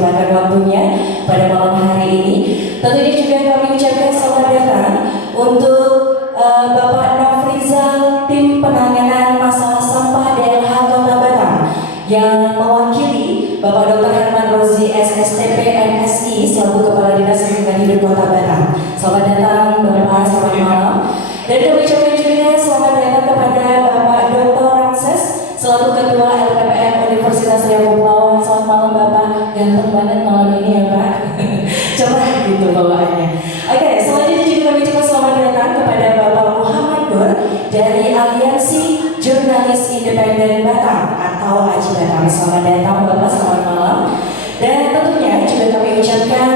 menyempatkan waktunya pada malam hari ini. Tentunya juga kami ucapkan selamat datang untuk Bapak Nofrizal, tim penanganan masalah sampah DLH Kota Batam, yang mewakili Bapak Dr. Herman Rozi SSTP MSI selaku Kepala Dinas Lingkungan Hidup Kota Batam. Selamat datang Bapak, selamat malam. Dan kami ucapkan juga selamat datang kepada Bapak Dr. Ramses selaku Ketua LPPM Universitas Riau Kepulauan. Selamat malam Bapak, ganteng banget malam ini ya Pak. Coba gitu bawaannya. Oke, selanjutnya juga kami ucapkan selamat datang kepada Bapak Muhammad Nur dari Aliansi Jurnalis Independen Batam atau AJI Batam. Selamat datang Bapak, selamat malam. Dan tentunya juga kami ucapkan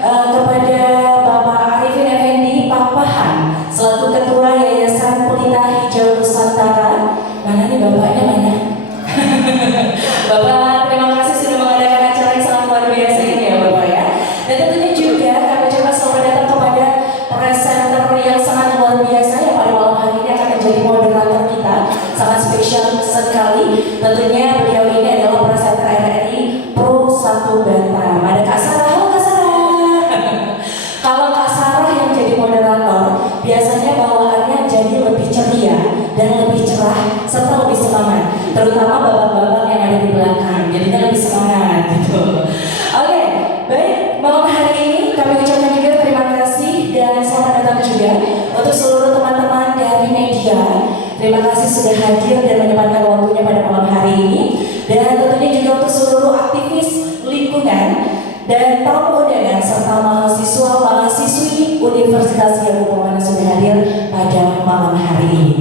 kepada Bapak Arifin Effendi Papahan selaku Ketua Yayasan Pelita Hijau Nusantara. Mana nih bapaknya mana? Bapak, terima kasih sudah mengadakan acara yang sangat luar biasa ini ya Bapak ya. Dan tentunya juga kami ucapkan selamat datang kepada presenter yang sangat luar biasa yang pada malam hari ini akan menjadi moderator kita. Sangat spesial sekali. Tentunya beliau ini adalah presenter RRI Pro 1 Batam. Ada Kak Sarah. Halo Kak Sarah. Kalau Kak Sarah yang jadi moderator, biasanya bawaannya jadi lebih ceria dan lebih cerah serta lebih semangat. Terutama bapak-bapak yang ada di belakang, jadinya lebih semangat gitu. Oke, baik, malam hari ini kami ucapkan juga terima kasih dan selamat datang juga untuk seluruh teman-teman dari media. Terima kasih sudah hadir dan menyempatkan waktunya pada malam hari ini. Dan tentunya juga untuk seluruh aktivis lingkungan dan tamu undangan serta mahasiswa-mahasiswi Universitas Riau Kepulauan yang sudah hadir pada malam hari ini.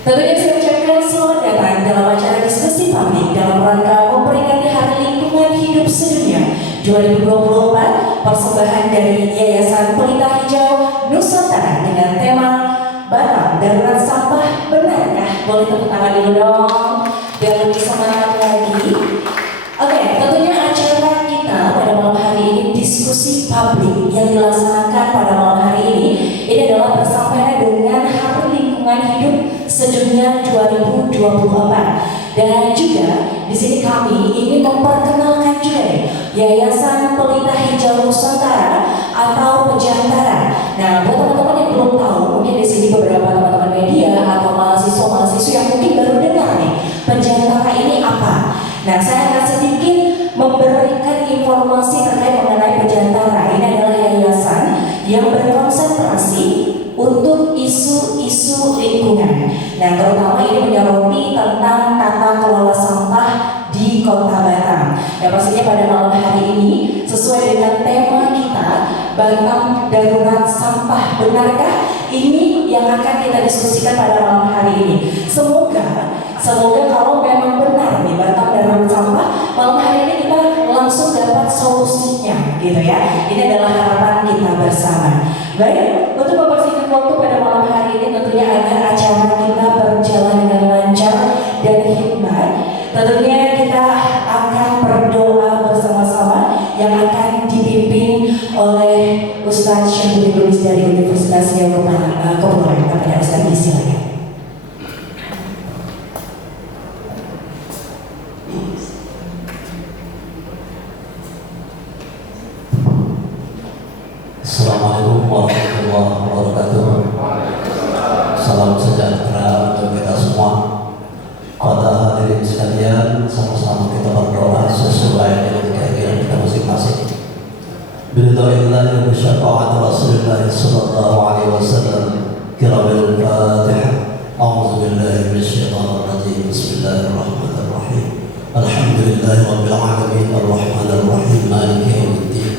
Tentunya saya ucapkan selamat datang dalam acara diskusi publik dalam rangka memperingati Hari Lingkungan Hidup Sedunia 2024, persembahan dari Yayasan Pelita Hijau Nusantara dengan tema Batam Darurat Sampah Benarkah? Boleh tepuk tangan dulu dong biar lebih semangat lagi. Oke, tentunya acara kita pada malam hari ini diskusi publik yang dilaksanakan pada malam hari ini adalah bersamaan dengan Hari Lingkungan Hidup Sedunia 2024. Dan juga di sini kami ingin memperkenalkan juga Yayasan Pelita Hijau Nusantara atau Pejantara. Nah, buat teman-teman yang belum tahu, mungkin di sini beberapa teman-teman media atau mahasiswa-mahasiswa yang mungkin baru dengar nih, Pejantara ini apa? Nah, saya akan sedikit memberikan informasi terkait mengenai Pejantara. Ini adalah yayasan yang berkonsentrasi untuk isu-isu lingkungan. Nah, terutama ini menyoroti tentang tata kelola sampah di Kota Batam. Ya, pastinya pada malam hari ini sesuai dengan tema kita, Batam Darurat Sampah Benarkah? Ini yang akan kita diskusikan pada malam hari ini. Semoga kalau memang benar nih Batam Darurat Sampah, malam hari ini kita langsung dapat solusinya, gitu ya. Ini adalah harapan kita bersama. Baik, untuk mempersingkat waktu pada malam hari ini tentunya agar acara kita berjalan dengan lancar dan hikmat. Tentunya kita akan berdoa bersama-sama yang akan dipimpin oleh Ustadz Syahbudin Lubis dari Universitas Riau Kepulauan. Kepada Ustadz, silakan. Assalamualaikum warahmatullahi wabarakatuh. Salam sejahtera untuk kita semua. Pada hadirin sekalian, sama-sama kita berdoa sesuai dengan keyakinan kita masing-masing. Biridha'illahi wa syafa'ati Rasulillah sallallahu alaihi wasallam. Qirabil Fatihah. A'udzu billahi minasyaitonir rajim. Bismillahirrahmanirrahim. Alhamdulillahi rabbil alamin arrahmanir rahim maliki yaumiddin.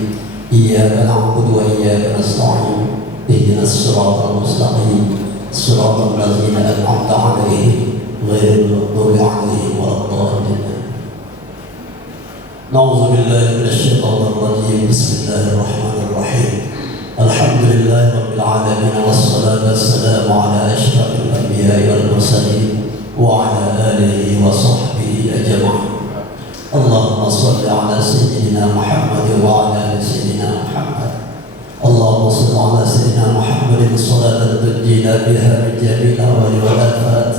إياك نعبد وإياك نستعين اهدنا الصراط المستقيم صراط الذين أنعمت عليهم غير المغضوب عليهم ولا الضالين. نعوذ بالله من الشيطان الرجيم. بسم الله الرحمن الرحيم. الحمد لله رب العالمين والصلاة والسلام على أشرف الأنبياء والمرسلين وعلى آله وصحبه أجمعين. اللهم صل على سيدنا محمد وعلى آل سيدنا محمد. اللهم صل على سيدنا محمد صلاة تنجينا بها من جميع الأهوال والآفات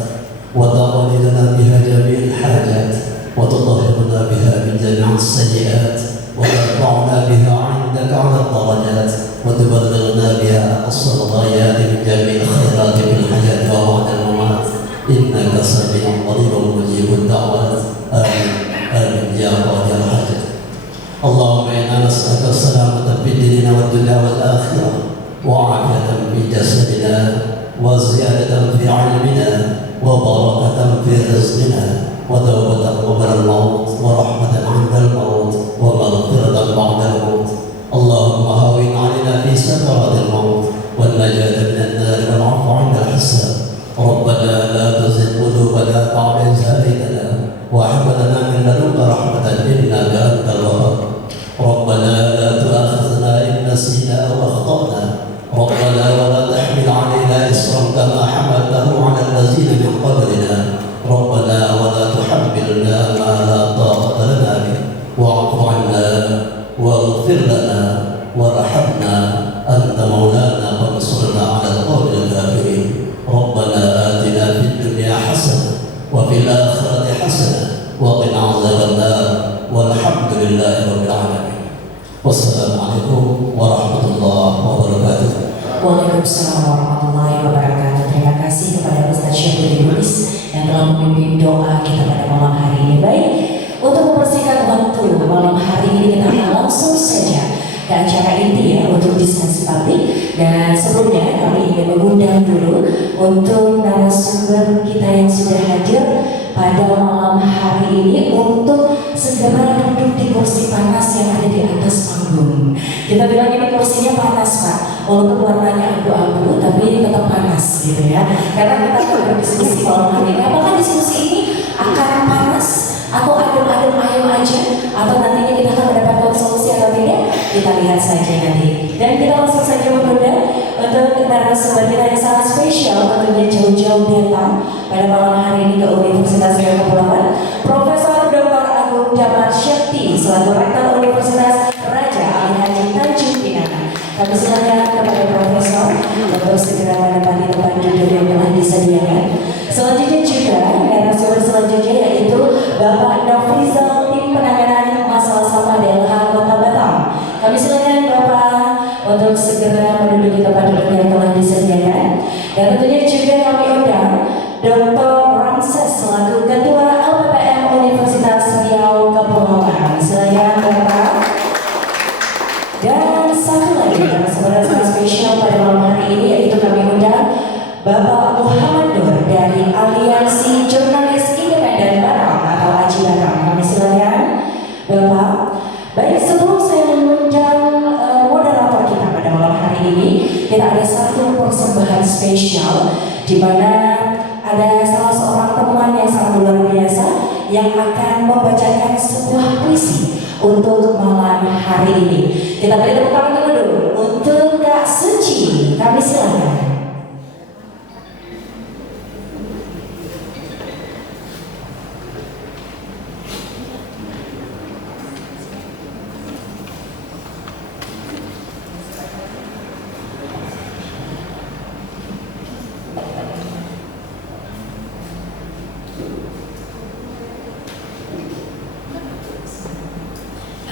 وتقضي لنا بها جميع الحاجات وتطهرنا بها من من جميع السيئات وترفعنا بها عندك على الدرجات وتبلغنا بها أقصى الغايات من جميع الخيرات في الحياة وبعد الممات إنك سميع قريب مجيب الدعوات آمين آمين يا قاضي الحاجات. اللهم إنا نسألك السلامة في ديننا والدنيا والآخرة وعافية في جسدنا وزيادة في علمنا وبركة في رزقنا وتوبة قبل الموت ورحمة عند الموت ومغفرة بعد الموت. اللهم هون علينا في سكرات الموت والنجاة من النار والعفو عند الحساب. ربنا لا تزغ قلوبنا بعد إذ هديتنا وهب لنا من لدنك رحمة إنك أنت الوهاب. ربنا لا تؤاخذنا إن نسينا أو أخطأنا. ربنا ولا تحمل علينا إصرا كما حملته على الذين من قبلنا. ربنا ولا تحملنا ما لا طاقة لنا به واعف عنا واغفر لنا وارحمنا أنت مولانا فانصرنا على القوم الكافرين. ربنا آتنا في الدنيا حسنة وفي الآخرة حسنة وقنا عذاب النار والحمد لله رب العالمين. والسلام عليكم ورحمة الله وبركاته. Waalaikumsalam warahmatullahi wabarakatuh. Terima kasih kepada Ustaz Syafri Lubis yang telah memimpin doa kita pada malam hari ini. Baik, untuk mempersingkat waktu malam hari ini kita akan langsung saja ke acara inti ya untuk diskusi publik. Dan sebelumnya kami ingin mengundang dulu untuk narasumber kita yang sudah hadir pada malam hari ini untuk segera duduk di kursi panas yang ada di atas panggung. Kita bilang ini kursinya panas Pak, walaupun warnanya abu-abu tapi tetap panas gitu ya. Karena kita akan berdiskusi malam hari ini. Apakah diskusi ini akan panas atau adem-adem ayam aja, atau nantinya kita akan mendapatkan solusi atau tidak? Kita lihat saja nanti. Dan kita langsung saja mengundang untuk narasumber kita yang sangat spesial, tentunya jauh-jauh datang pada malam hari ini ke Universitas Kepulauan, Profesor Dr. Agung Damar Syekti selaku Rektor Universitas Raja Ali Haji Tanjung Pinang. Kami silakan kepada Profesor untuk segera menempati tempat duduk yang telah disediakan. Selanjutnya juga narasumber selanjutnya yaitu Bapak Nofrizal, tim penanganan masalah sampah DLH Kota Batam. Kami silakan Bapak untuk segera menduduki tempat duduk yang telah disediakan. Dan tentunya juga kami undang Dr. Ramses selaku Ketua LPPM Universitas Riau Kepulauan. Silakan Bapak. Dan satu lagi narasumber spesial pada malam hari ini yaitu kami undang Bapak Muhammad Nur dari Aliansi Jurnalis Independen Batam atau AJI Batam. Kami silakan Bapak. Baik, sebelum saya mengundang moderator kita pada malam hari ini, kita ada satu persembahan spesial di mana ada salah seorang teman yang sangat luar biasa yang akan membacakan sebuah puisi untuk malam hari ini. Kita beri tepuk tangan dulu untuk Kak Suci. Kami silakan.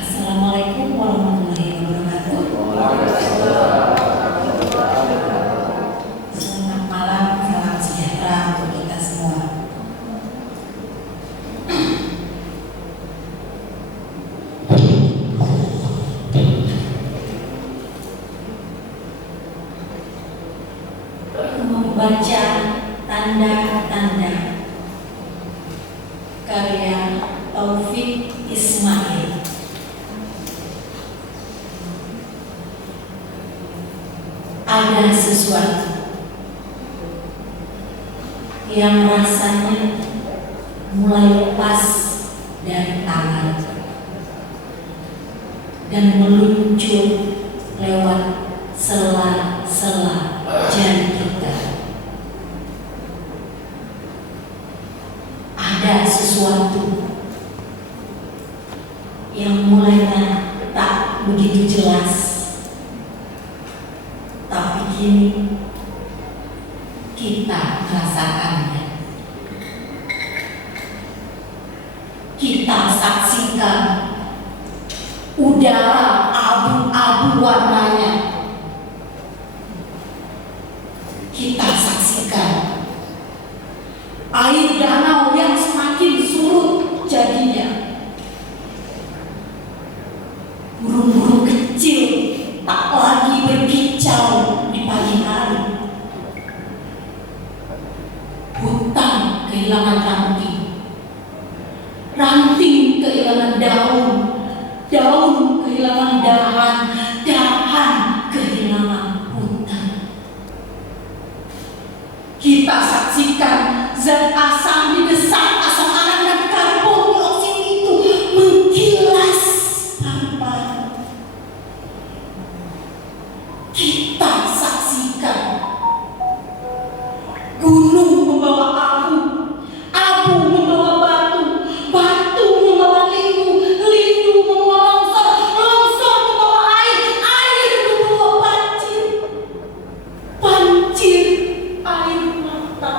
Assalamualaikum warahmatullahi wabarakatuh. Selamat malam, salam sejahtera untuk kita semua. Membaca tanda-tanda karya Taufik Ismail. Ada sesuatu yang rasanya mulai lepas dari tangan dan meluncur lewat sela-sela jari kita. Ada sesuatu yang mulainya tak begitu jelas, tapi kini kita merasakannya. Kita kita saksikan udara abu-abu warnanya. Kita saksikan air danau yang semakin surut jadinya. Burung-burung kecil tak lagi berkicau di pagi hari. Hutan kehilangan ranting, ranting kehilangan daun, daun kehilangan dahan, dahan kehilangan hutan. Kita saksikan zat asam di desak asam anak dan karbon dioksid itu mengkilas paru-paru. Kita saksikan gunung membawa abu, abu membawa batu, batu membawa lindu, lindu membawa longsor, longsor membawa air, air membawa banjir, banjir air mata.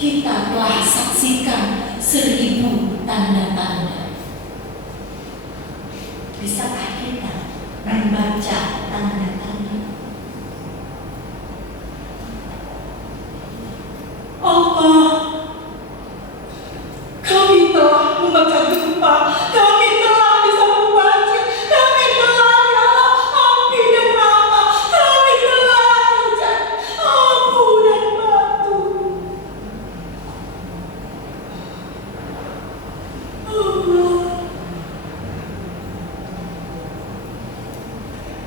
Kita telah saksikan 1000 tanda-tanda. Bisakah kita membaca tanda-tanda? Allah, kami telah membaca gempa, kami telah bisa membaca, kami telah nyala api dan lava, kami telah hujan abu dan batu. Allah,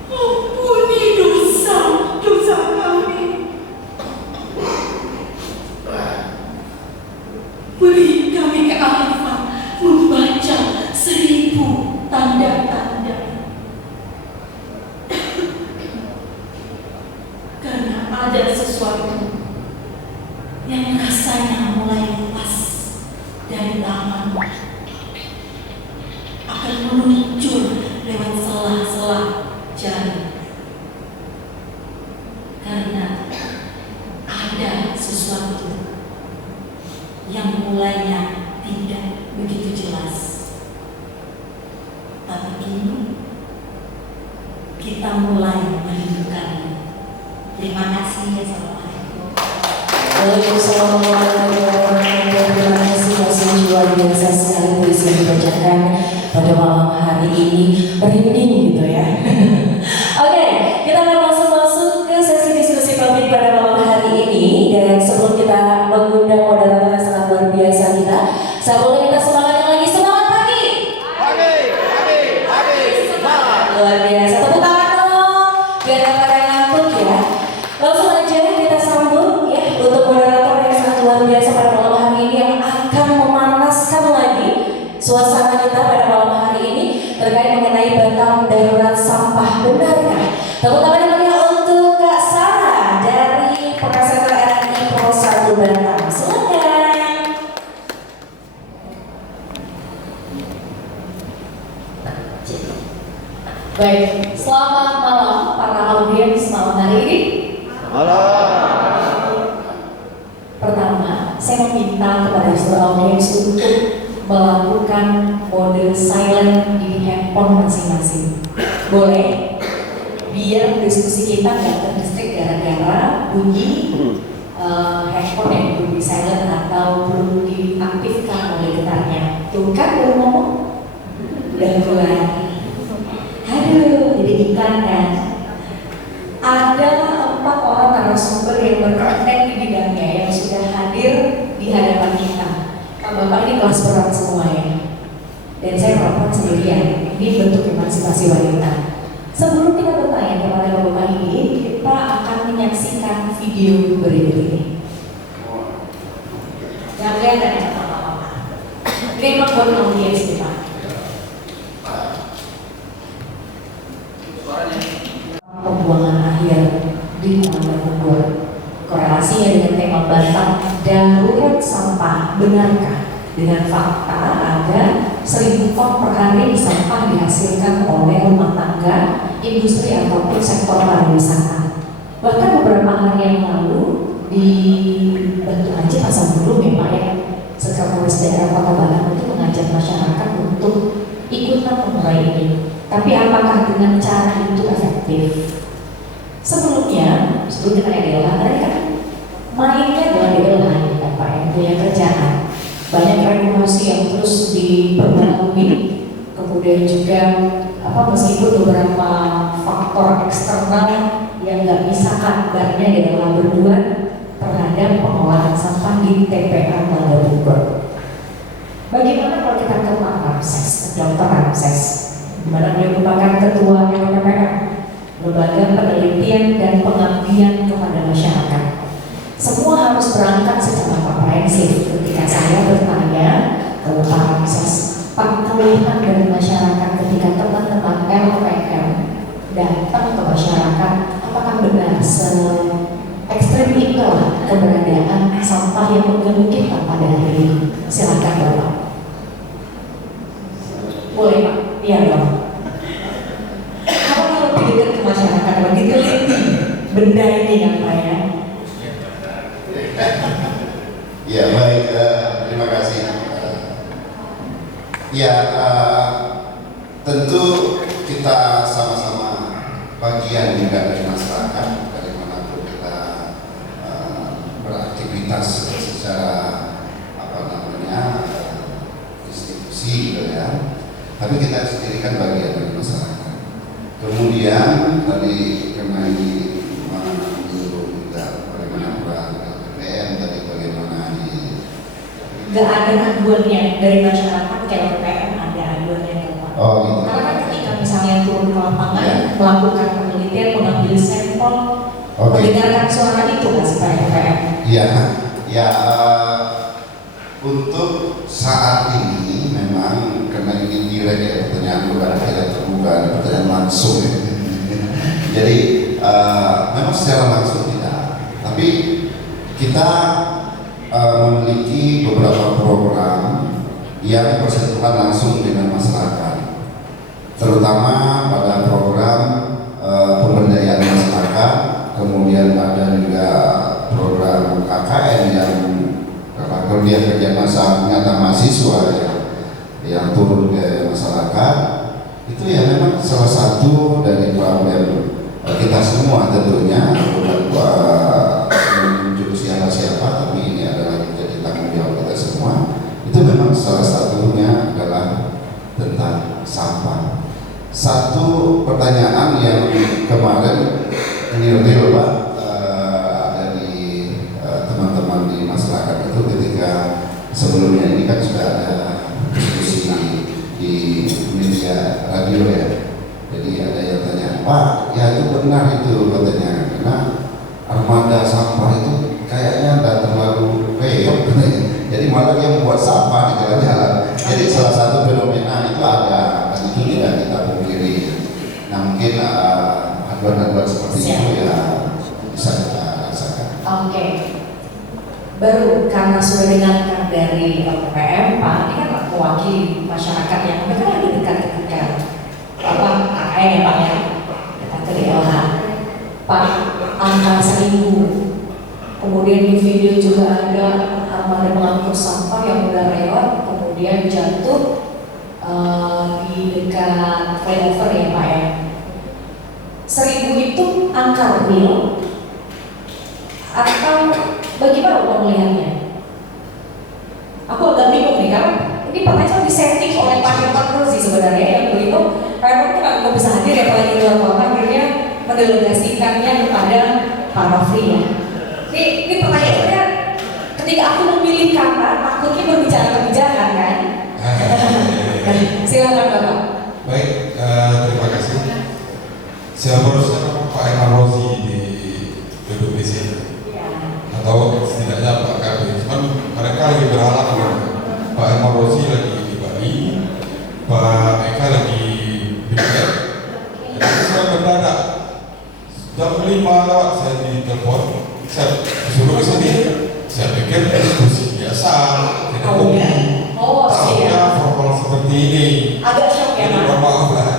ampuni dosa-dosa kami. Beri kami kearifan membaca 1000 tanda-tanda. Karena ada sesuatu yang rasanya mulai lepas dari tangan, akan meluncur lewat sela-sela jari. Karena ada sesuatu yang mulainya tidak begitu jelas, tapi kini kita mulai merindukannya. Terima kasih ya, assalamualaikum. Waalaikumsalam warahmatullahi wabarakatuh. Terima kasih, masih luar biasa sekali puisi yang dibacakan pada malam hari ini, merinding gitu ya. Oke, kita akan langsung masuk ke sesi diskusi publik pada malam hari ini. Dan sebelum kita mengundang moderator yang sangat luar biasa kita, saya boleh kita semangatkan lagi, semangat pagi. Luar biasa, tepuk tangan dong biar gak pada ngantuk ya. Langsung aja kita sambut ya untuk moderator yang sangat luar biasa pada malam hari ini, yang akan memanaskan lagi suasana kita pada malam hari ini terkait mengenai Batam Darurat Sampah. Benarkah? Tepuk tangan yang meriah untuk Kak Sarah dari Pengacara RI Pro 1 Batam. Silakan. Baik, selamat malam para audiens malam hari ini. Pertama, saya meminta kepada seluruh audiens untuk melakukan mode silent di handphone masing-masing. Boleh? Biar diskusi kita nggak terdistrik gara-gara bunyi handphone yang perlu di silent atau perlu diaktifkan oleh getarnya. Tuh kan baru ngomong? Udah mulai. Aduh, jadi iklan kan. Ada 4 orang narasumber yang berkompeten di bidangnya yang sudah hadir di hadapan kita. Bapak ini kelas berat semua ya. Dan saya perempuan sendirian. Ini bentuk emansipasi wanita. Sebelum kita bertanya kepada bapak ini, kita akan menyaksikan video berikut ini. Jangan lihat dari apa-apa. Ini memang buat audiens nih Pak. Pembuangan akhir di Taman Bogor. Korelasinya dengan tema Batam Darurat Sampah, benarkah? Dengan fakta ada 1000 ton per hari sampah dihasilkan oleh rumah tangga, industri ataupun sektor pariwisata. Bahkan beberapa hari yang lalu di Batu Haji Pasar Burung ya Pak ya, Sekretaris Daerah Kota Batam itu mengajak masyarakat untuk ikutan mengurai ini. Tapi apakah dengan cara itu efektif? Sebelum kita naik DLH, tadi kan mainnya adalah DLH ya Pak yang punya kerjaan. Banyak regulasi yang terus diperbarui, kemudian juga meskipun beberapa faktor eksternal yang nggak bisa kabarnya adalah berbuat terhadap pengolahan sampah di TPA Banda Bogor. Bagaimana kalau kita ke Pak Ramses, Dr. Ramses, di mana beliau merupakan ketua LPPM, Lembaga Penelitian dan Pengabdian kepada Masyarakat. Semua harus berangkat secara komprehensif. Ketika saya bertanya ke Pak Ramses, Pak, keluhan dari masyarakat ketika teman-teman LPM datang ke masyarakat, apakah benar se-ekstrim itulah keberadaan sampah yang mengganggu kita pada hari ini? Silakan Bapak. Boleh Pak? Iya dong. Apakah lebih dekat ke masyarakat, lebih teliti benda ini yang Pak ya? Ya baik, terima kasih. Ya tentu kita sama-sama bagian juga dari masyarakat, dari manapun kita beraktivitas secara institusi gitu ya. Tapi kita sendiri kan bagian dari masyarakat. Kemudian tadi karena ini menyinggung juga bagaimana peran LPPM tadi bagaimana di. Gak ada aduannya dari masyarakat ke LPPM, ada aduannya ke Pak. Oh gitu. Karena kan ketika misalnya turun ke lapangan, melakukan penelitian, mengambil sampel, mendengarkan suara itu kan supaya LPPM. Iya, ya untuk saat ini memang karena ini direct ya pertanyaan bukan tidak terbuka, ada pertanyaan langsung ya. Jadi memang secara langsung tidak, tapi kita memiliki beberapa program yang bersentuhan langsung dengan masyarakat, terutama pada program pemberdayaan masyarakat, kemudian ada juga program KKN yang kemudian kerja nyata mahasiswa yang turun ke masyarakat. Itu ya memang salah satu dari problem kita semua tentunya, bukan menunjuk siapa, tapi ini adalah menjadi tanggung jawab kita semua. Itu memang salah satunya adalah tentang sampah. Satu pertanyaan yang kemarin ini real Pak, dari teman-teman di masyarakat itu ketika sebelumnya ini kan sudah ada diskusi di media radio ya. Jadi ada yang tanya, Pak, ya itu benar itu katanya, karena armada sampah itu kayaknya tidak terlalu reot. Jadi malah dia membuat sampah di jalan-jalan. Jadi salah satu fenomena itu ada, dan itu tidak kita pungkiri. Nah mungkin aduan-aduan seperti itu ya bisa kita rasakan. Oke. Baru karena sudah dengarkan dari LPPM, Pak, ini kan mewakili masyarakat yang mereka lagi dekat ketika KKN ya Pak ya, dekat ke DLH. Pak, angka 1000. Kemudian di video juga ada armada pengangkut sampah yang udah lewat, kemudian jatuh di dekat flyover ya Pak ya. 1000 itu angka real atau bagaimana Bapak melihatnya? Aku agak bingung nih karena ini pertanyaan disetting oleh Pak Herman sih sebenarnya, yang begitu Pak Herman itu nggak bisa hadir ya apalagi di luar kota, akhirnya mendelegasikannya kepada Pak Rafli ya. Ini pertanyaannya, ketika aku memilih kata, takutnya berbicara kebijakan kan? Silakan Bapak. Baik, terima kasih. Seharusnya Pak Herman Rozi duduk di sini, atau setidaknya Pak Kabir. Cuman mereka lagi berhalangan. Pak Herman Rozi lagi di Bali, Pak Eka lagi di Bali. Jadi saya mendadak jam 5 lewat saya ditelepon, saya disuruh ke sini. Saya pikir diskusi biasa, tidak umum. Tahunya formal seperti ini. Agak shock ya Pak. Pak. Maaf lah.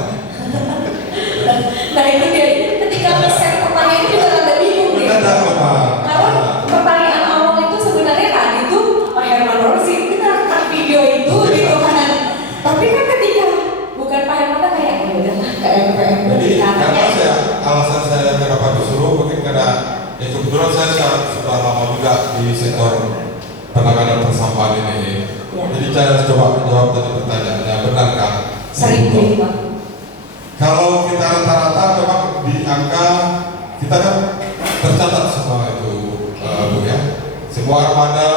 Nah itu dia, ketika nge-set pertanyaan itu juga agak bingung gitu. Mendadak memang. Karena sudah lama juga di sektor penanganan persampahan ini. Ya. Jadi saya coba menjawab tadi pertanyaannya, benarkah? Sering jadi Pak. Kalau kita rata-rata memang di angka kita kan tercatat semua itu, Bu ya. Semua armada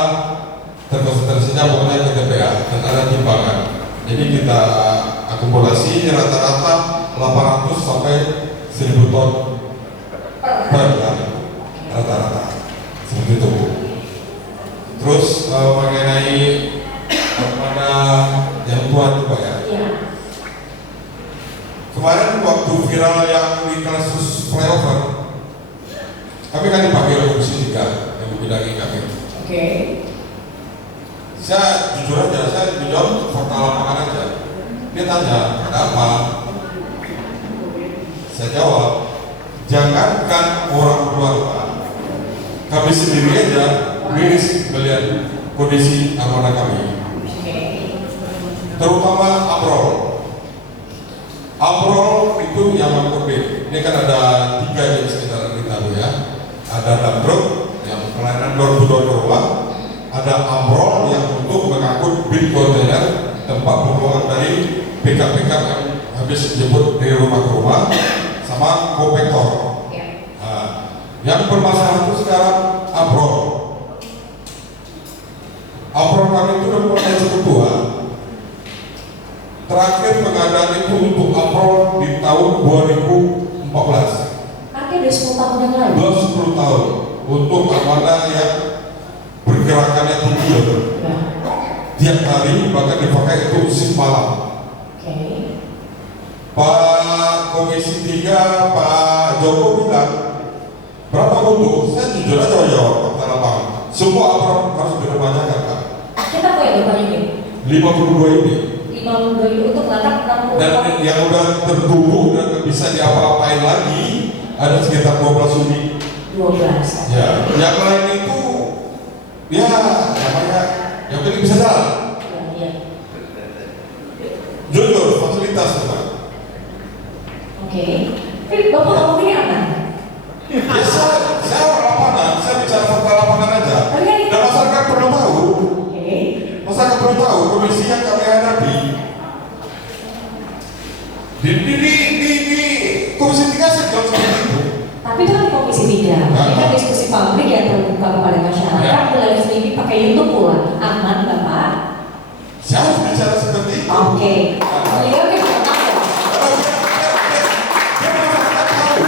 terkonsentrasinya pokoknya ke TPA dan ada timbangan. Jadi kita akumulasi rata-rata 800 sampai 1000 ton per hari rata-rata seperti itu, Bu. Terus mengenai armada yang tua itu Pak ya. Iya. Kemarin waktu viral yang di kasus flyover, kami kan dipanggil Komisi 3 yang membidangi kami. Oke. Saya jujur aja, saya menjawab fakta lapangan aja. Dia tanya, ada apa? Saya jawab, jangankan orang luar Pak, kami sendiri aja miris melihat kondisi armada kami, Oke. terutama Amrol. Amrol itu yang mengangkut bin. Ini kan ada 3 jenis kendaraan kita Bu ya. Ada dump truck yang pelayanan door to door ke rumah, ada Amrol yang untuk mengangkut bin kontainer tempat pembuangan dari pickup-pickup yang habis jemput dari rumah ke rumah, sama kompaktor. Ya. Nah, yang bermasalah itu sekarang Amrol. Amrol kami itu udah mulai cukup tua. Terakhir pengadaan itu untuk Amrol di tahun 2014. Artinya udah 10 tahun yang lalu. 10 tahun untuk armada yang pergerakannya tinggi ya. Ya. Tiap hari bahkan dipakai itu shift malam. Oke. Pak Komisi 3 Pak Joko bilang berapa butuh? Saya jujur aja jawab fakta lapangan. Semua Amrol harus diremajakan Pak. Kita kok yang bertanya ini? 52 ini. 52 itu untuk mengangkat 60. Dan yang udah tertubuh dan bisa diapa-apain lagi ada sekitar 12 unit. 12. Ya, yang lain itu ya namanya yang penting bisa jalan. Ya. Jujur fasilitas Pak. Oke. Tapi Bapak ngomong ini aman. Ya saya orang lapangan, saya bicara fakta lapangan aja. Tapi kan Dan masyarakat perlu tahu, Oke. masyarakat perlu tahu kondisi yang kami hadapi. Di Komisi 3 saya bilang seperti itu. Tapi itu kan di Komisi 3. Ini kan diskusi publik yang terbuka kepada masyarakat. Ya. Live streaming pakai YouTube pula. Aman Bapak? Saya harus bicara seperti itu. Oke. Beliau kan aman ya? Biar masyarakat tahu,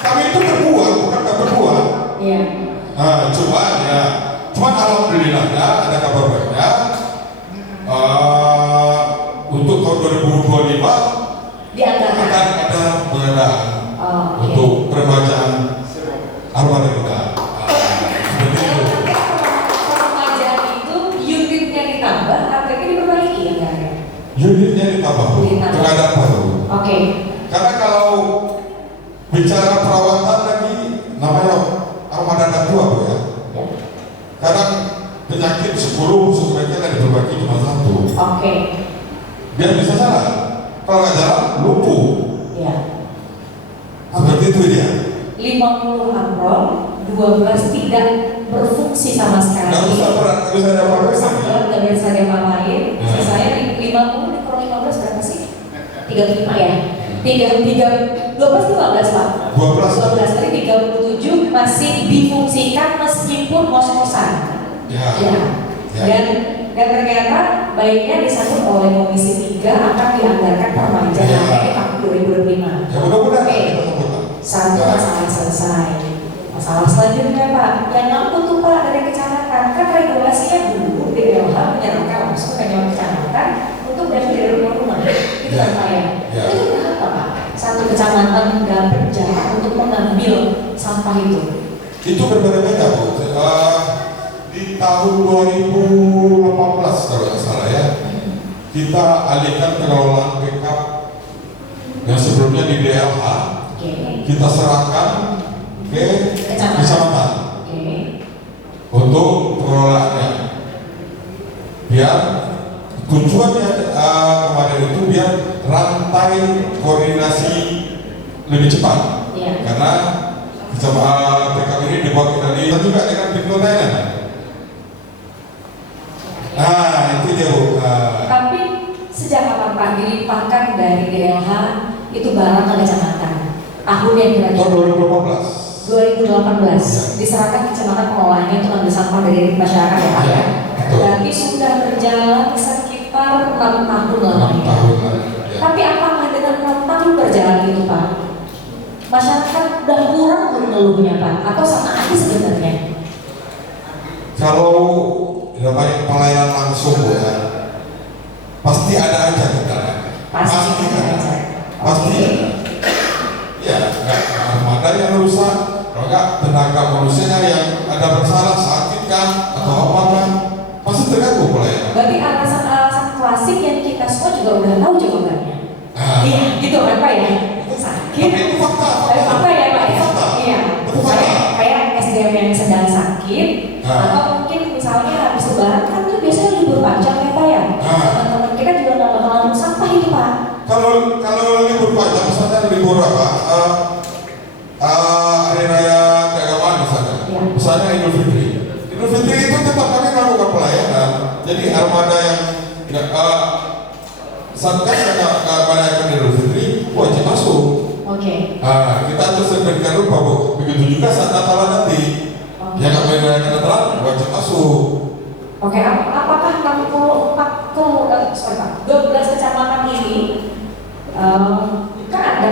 kami itu berbuat, bukan nggak berbuat. Iya. Nah, cuman alhamdulillahnya ada kabar baiknya. Untuk tahun 2025 Dianggarkan. akan ada pengadaan Oke. untuk peremajaan armada kita. Seperti itu. Peremajaan itu unitnya ditambah atau ini diperbaiki ya kan? Unitnya ditambah, Ditambah. pengadaan baru. Oke. Karena kalau bicara perawatan lagi, namanya armada anak tua Bu ya. Ya. Kadang penyakit 10 sebaiknya diperbaiki cuma 1. Oke. Biar bisa jalan. Kalau nggak jalan, lumpuh. Ya. Seperti itu dia. 50 Amrol, 12 tidak berfungsi sama sekali. Nggak usah berat, nggak bisa ada apa-apa lagi. Nggak bisa diapa-apain. Ya. Sisanya 50 dikurang 15 berapa sih? 35 ya? 12 Pak. 12. 12 kali 37 masih difungsikan meskipun ngos-ngosan. Ya. Ya. Ya. Dan ternyata baiknya disambut oleh Komisi 3 akan dianggarkan permajaan Ya. sampai tahun 2025. Ya mudah-mudahan Oke. kita lakukan. Satu Ya. masalah selesai. Masalah selanjutnya Pak, yang ngangkut tuh Pak dari kecamatan kan regulasinya dulu DLH menyarankan langsung ke nyawa kecamatan untuk berarti dari rumah. Itu kan Pak ya. Ya. Itu berapa Pak? Satu kecamatan nggak berjalan untuk mengambil sampah itu. Itu berbeda-beda Bu. Di tahun 2018 kalau nggak salah ya, kita alihkan pengelolaan pickup yang sebelumnya di DLH, Oke. kita serahkan ke kecamatan Oke. untuk pengelolaannya. Biar tujuannya kemarin itu biar rantai koordinasi lebih cepat. Iya. Karena PKP kiri diwakili juga dengan tim kontainer. Nah, itu dia Bu. Tapi sejak kapan Pak dilimpahkan dari DLH itu barang ke kecamatan? Tahun yang Tahun kira-kira 2018. 2018 diserahkan kecamatan pengelolaannya untuk ambil sampah dari masyarakat ya Pak ya. Betul. Berarti sudah berjalan sekitar 6 tahun lah. 6 tahun lah. Ya. Tapi apakah dengan 6 tahun berjalan itu Pak, masyarakat udah kurang mengeluhnya Pak, atau sama aja sebenarnya? Kalau namanya pelayanan langsung Bu ya, pasti ada aja kita. Pasti ada. ada. Pasti Oke. ada. Ya, nggak armada yang rusak, kalau nggak tenaga manusianya yang ada bersalah, sakit kan, atau apa kan, pasti terganggu pelayanan. Berarti alasan-alasan klasik yang kita semua juga udah tahu jawabannya. Iya, gitu kan Pak ya? Sakit. Tapi itu fakta. Fakta ya Pak ya? Fakta. Iya. Itu fakta. Kayak SDM yang sedang sakit, atau mungkin misalnya habis lebaran kan itu biasanya libur panjang ya Pak ya? Teman-teman kita juga nggak bakalan sampah itu Pak. Kalau libur panjang misalnya libur apa? Hari raya keagamaan misalnya. Ya. Misalnya Idul Fitri. Idul Fitri itu tetap kami melakukan pelayanan. Jadi armada yang satgas yang nggak merayakan Idul Fitri wajib masuk. Oke. Kita terus berikan rupa Bu. Begitu juga saat Natalan nanti. Yang nggak merayakan Natalan wajib masuk. Oke, apakah 12 kecamatan ini kan ada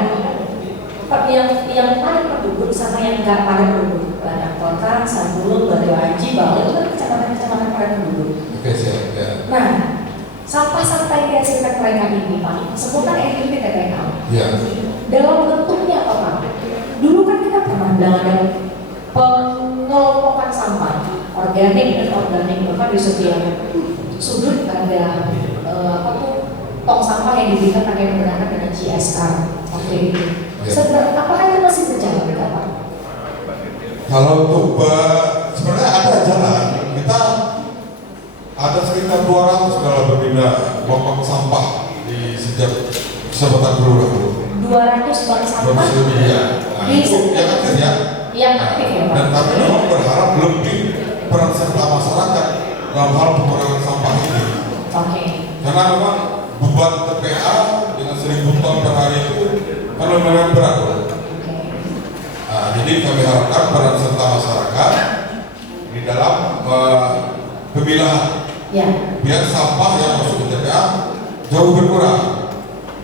yang padat penduduk sama yang nggak padat penduduk? Banyak Kota, Sambulun, Batu Haji, Bawah itu kan kecamatan-kecamatan padat penduduk. Oke siap. Ya. Nah, sampah-sampah yang dihasilkan mereka ini Pak, semua kan ekstrim TPA. Ya. Dalam bentuknya apa Pak? Dulu kan kita pernah bilang ada pengelompokan sampah organik dan organik, bahkan di setiap sudut ada tong sampah yang diberikan pakai menggunakan dengan CSR. Oke. Ya. Apakah itu masih berjalan Pak? Kalau untuk sebenarnya ada jalan. Kita ada sekitar 200 dalam berpindah buang sampah di sejak Kecamatan Kelurahan. 200 bank sampah. 200 lebih ya. Nah, itu yang aktif ya. Yang aktif ya Pak. Dan kami memang berharap lebih peran serta masyarakat dalam hal pengurangan sampah ini. Oke. Karena memang beban TPA dengan 1000 ton per hari itu kan lumayan berat. Nah, jadi kami harapkan peran serta masyarakat di dalam pemilahan. Ya. Biar sampah yang masuk ke TPA jauh berkurang.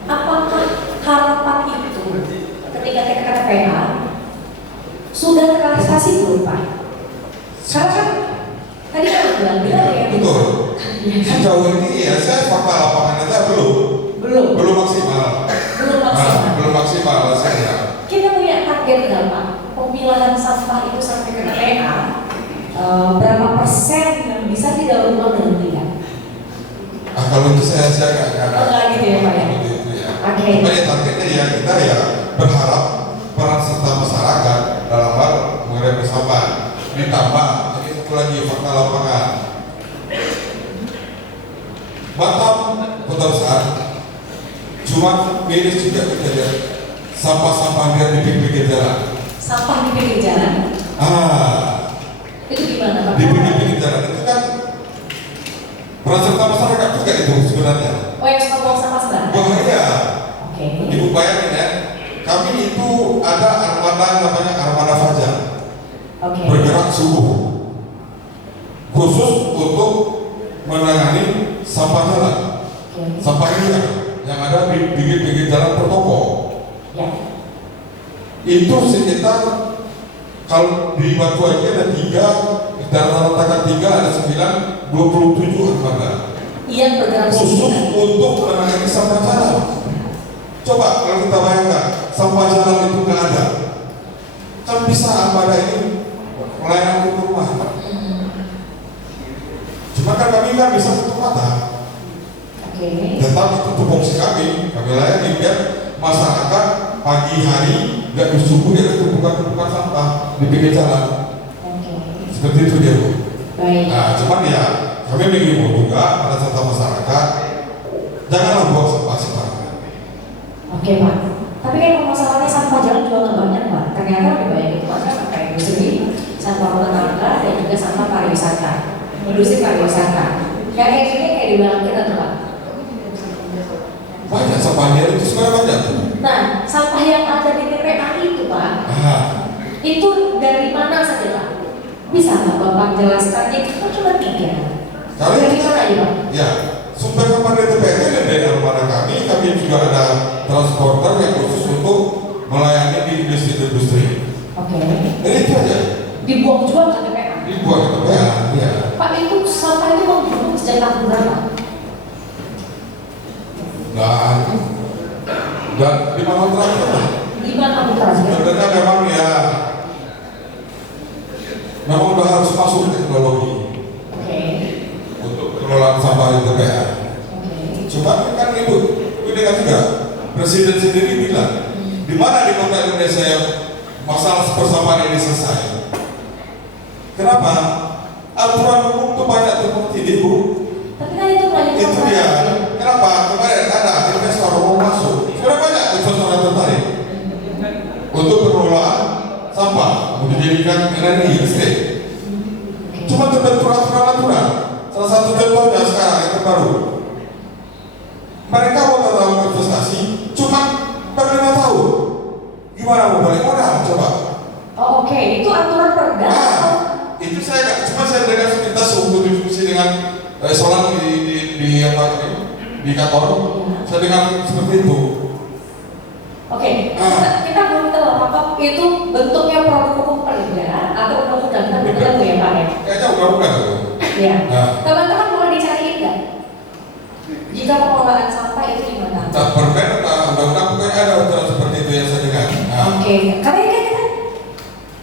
Apakah harapan itu ketika kita ke TPA sudah terrealisasi belum Pak? Karena kan tadi kan bilang ya. Betul. Sejauh ini ya saya fakta lapangan aja belum maksimal. Belum maksimal saya. Kita punya target nggak Pak? Pemilahan sampah itu sampai ke TPA berapa persen yang bisa didaur ulang dengan tidak? Kalau itu saya nggak Enggak gitu ya Pak ya? Itu ya. Oke. Sebenarnya targetnya ya kita ya berharap peran serta masyarakat dalam hal mengurangi sampah ditambah. Jadi satu lagi fakta lapangan. Batam kota besar, cuma minus juga kita lihat sampah-sampah yang di pinggir jalan. Sampah di pinggir jalan itu gimana Pak? Di pinggir jalan itu kan peran serta masyarakat juga itu sebenarnya. Oh yang suka buang sampah sembarangan? Bahaya. Oke. Ibu bayangin ya, kami itu ada armada namanya armada fajar. Oke. Bergerak subuh khusus untuk menangani sampah jalan. Oke. Sampah liar yang ada di pinggir-pinggir jalan protokol. Ya. Itu sekitar kalau di Batu Haji ada 3, dan rata-rata 3 ada 9, 27 armada. Yang bergerak Khusus untuk menangani sampah jalan. Coba kalau kita bayangkan sampah jalan itu nggak ada, kan bisa armada ini pelayanan ke rumah. Cuma kan kami kan bisa tutup mata. Oke. Tetap itu tupoksi kami layani biar masyarakat pagi hari nggak subuh ya tumpukan sampah di pinggir jalan. Oke. Seperti itu dia Bu. Baik. Nah, cuman ya kami mengimbau juga pada serta masyarakat janganlah buang sampah sembarangan. Oke Pak. Tapi kan masalahnya sampah jalan juga nggak banyak Pak. Ternyata lebih banyak itu masyarakat kayak industri sampah rumah tangga dan juga sampah pariwisata, industri pariwisata. Yang akhirnya kayak dibilang kita tuh Pak. Banyak sampahnya itu sebenarnya banyak. Nah, sampah yang ada di TPA itu Pak, itu dari mana saja Pak? Bisa nggak Bapak jelaskan? Itu kan cuma 3. Dari mana aja Pak? Ya, sumber sampah dari TPA itu dari armada kami juga ada transporter yang khusus untuk melayani di industri-industri. Oke. Jadi itu aja. Dibuang juga ke TPA. Dibuat ke TPA, ya. Pak, itu sampah itu menggunung sejak tahun berapa? Dan 5 tahun terakhir lah. 5 tahun terakhir. Sebenarnya memang ya, memang udah harus masuk teknologi Oke. untuk pengelolaan sampah di TPA. Oke. Cuma kan ibu dengar juga Presiden sendiri bilang, di mana di kota Indonesia yang masalah persampahan ini selesai? Kenapa? Aturan hukum itu banyak terbukti di Bu. Tapi kan itu banyak Itu dia. Kenapa? Kemarin ada investor mau masuk. Sudah banyak investor yang tertarik untuk pengelolaan sampah, untuk dijadikan energi listrik. Cuma terbentur aturan-aturan. Salah satu contohnya sekarang yang terbaru. Mereka mau tahu investasi, cuma per 5 tahun. Gimana mau balik modal? Coba. Oh, oke. Itu aturan perda. Itu saya dengar sepintas untuk diskusi dengan soal di apa ini di kantor. Saya dengar seperti itu. Oke. Kita belum tahu apakah itu bentuknya produk hukum perda atau undang-undang. Kita belum tahu ya Pak ya. Kayaknya udah tuh. Ya. Teman-teman boleh dicariin nggak? Jika pengelolaan sampah itu gimana? Tak permen, tak undang-undang, pokoknya ada aturan seperti itu yang saya dengar. Oke. Karena ini kan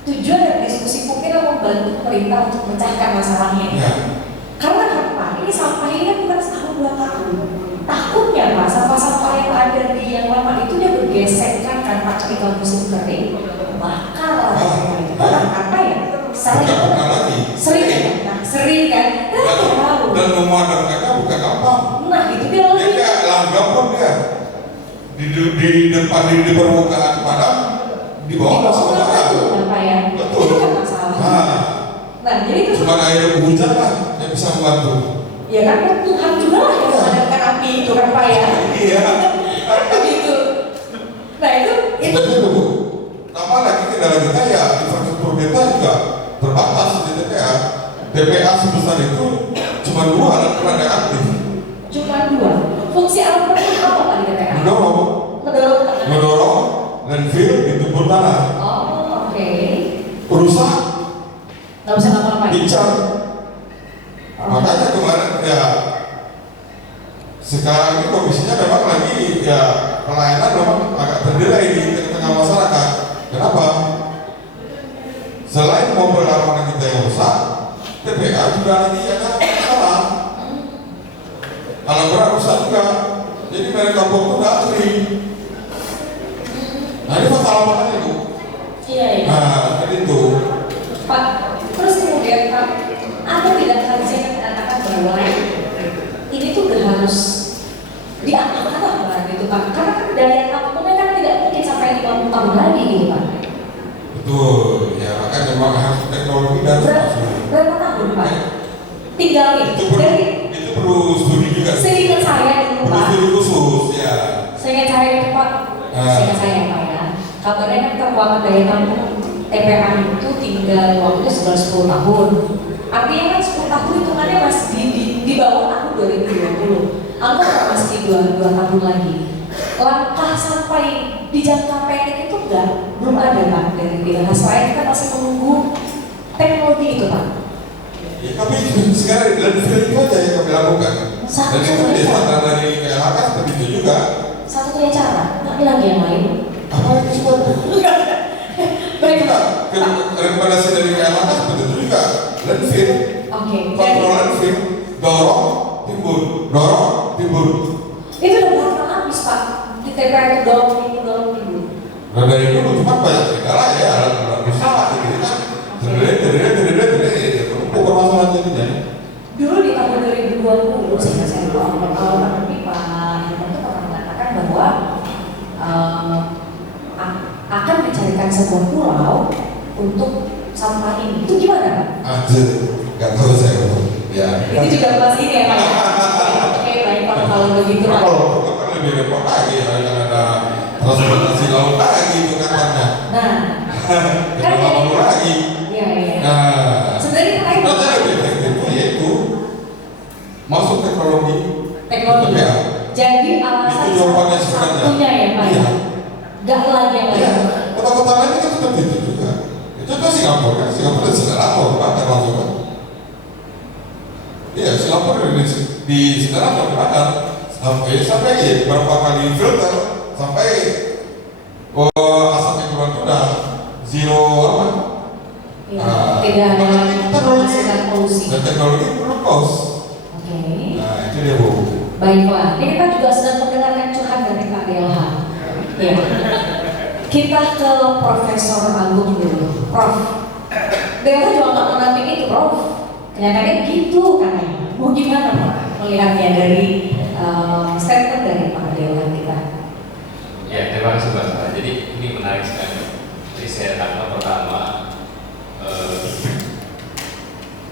tujuan dari diskusi mungkin membantu pemerintah untuk memecahkan masalahnya ini. Ya. Karena apa? Ini sampah ini kan bukan setahun 2 tahun. Takutnya Pak, sampah-sampah yang ada di yang lama itu dia bergesekan kan Pak ketika musim kering, bakal apa ya? Sering ya? Nah, sering kan? Dan memadamkannya bukan gampang. Nah, itu dia Dia lebih. kayak langgam pun dia di depan di permukaan padam di bawah masuk bahaya. Pak ya. Betul. Itu kan masalah. Nah, jadi itu cuma air hujan lah yang bisa membantu. ya kan Tuhan juga lah yang memadamkan api itu kan Pak ya. Iya. Gitu. Nah itu Seperti itu Bu. Tambah lagi kendala kita ya infrastruktur kita juga terbatas di TPA. TPA sebesar itu cuma 2 alat peran yang aktif. cuma 2. Fungsi alat berat itu apa Pak di TPA? Mendorong landfill di tubuh tanah. Oh, oke. Rusak, Nggak bisa ngapa-ngapain. pincang. Makanya kemarin ya sekarang ini kondisinya memang lagi ya pelayanan memang agak terdelay di tengah masyarakat. Kenapa? Selain mobil armada kita yang rusak, TPA juga lagi ada masalah. Alat berat rusak juga. Jadi mereka bongkar antri. Nah ini masalah apa itu? Iya. Nah itu. Pak, terus kemudian Pak, apa tidak harusnya mengatakan bahwa ini tuh udah harus diapakan lah gitu Pak? Karena kan daya tampungnya kan tidak mungkin sampai 50 tahun lagi gitu Pak. Betul, ya makanya memang harus teknologi dan Berapa tahun Pak? Tinggal nih, itu perlu studi juga. seingat saya dulu Perlu Pak. studi khusus ya. Seingat saya itu Pak, seingat saya Pak ya. Kabarnya kan kekuatan daya tampung TPA itu tinggal waktu sekitar 10 tahun. Artinya kan 10 tahun hitungannya masih di bawah tahun 2020. Anggap masih di 2 tahun lagi. Langkah sampai di jangka pendek itu belum ada Pak dari dibahas. Selain kita masih menunggu teknologi itu Pak. Ya, tapi sekarang landfill itu aja yang kami lakukan. Dan itu di standar dari KLHK seperti itu juga. Satu-satunya cara, nggak ada lagi yang lain. Apa itu semua? Baik Kita rekomendasi dari KLHK seperti itu juga. Landfill, Oke. kontrol landfill, dorong, timbul. Itu udah berapa habis Pak? Di TPA itu dorong timbul. Nah dari dulu cuma banyak kendala ya, alat pesawat gitu kan. Terus permasalahan jadinya. Dulu di tahun 2020, sehingga saya dulu awal pandemi Pak Hilman itu pernah mengatakan bahwa akan dicarikan sebuah pulau untuk sampah ini. Itu gimana Pak? Aja, nggak tahu saya. Ya. Itu juga Mas ini ya Pak? Oke, baik Pak, kalau begitu Pak. Kalau itu kan lebih repot lagi, karena ada transportasi laut lagi itu katanya. Nah, Kan lalu lagi. iya. Nah, Sebenarnya terkait Nah, lebih efektif itu yaitu masuk teknologi. teknologi. Ya. Jadi alasan Itu jawabannya sebenarnya. satunya ya Pak. Iya. Gak lagi yang Iya, lain. kota-kota lain kan seperti itu juga. Itu kan Singapura kan, Singapura sudah lapor bakar langsung kan. Iya, Singapura di sekarang bakar sampai ya berapa kali filter sampai asap yang keluar itu udah zero apa? Iya, tidak ada menghasilkan polusi. Dan teknologi perlu cost. Oke. Nah itu dia Bu. Baiklah, ini kita juga sedang mendengarkan curhat dari Pak DLH. Ya. Kita ke Profesor Agung dulu. Prof, DLH juga nggak pernah begitu, Prof. Kenyataannya gitu katanya. Mau gimana Pak melihatnya dari statement dari Pak DLH kita? Ya, terima kasih Mbak Sarah. Jadi ini menarik sekali. Jadi saya tangkap pertama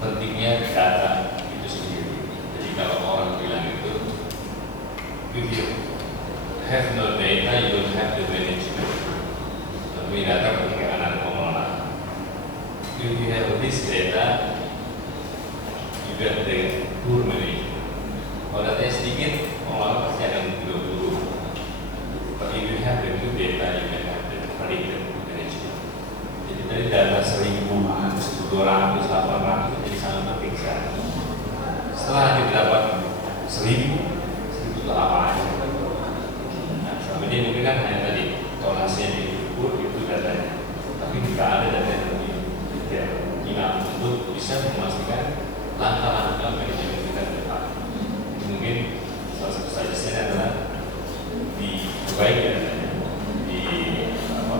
pentingnya data itu sendiri. Jadi kalau orang bilang itu, if you have no data, you don't have the management. Tapi data penting anak pengelola. If you have this data, you got the poor management. Kalau datanya sedikit, pengelola pasti akan buru-buru. But if you have the good data, you can have the predictive management. Jadi dari data 1.000, 1.200, 800 jadi sangat penting sekali. Setelah kita dapat 1.000, 1.000 itu apa aja? Nah, selama ini mungkin kan hanya tadi tonasinya diukur itu datanya, tapi jika ada data yang lebih detail, untuk bisa memastikan langkah-langkah manajemen kita ke depan. Mungkin salah satu suggestion adalah diperbaiki datanya,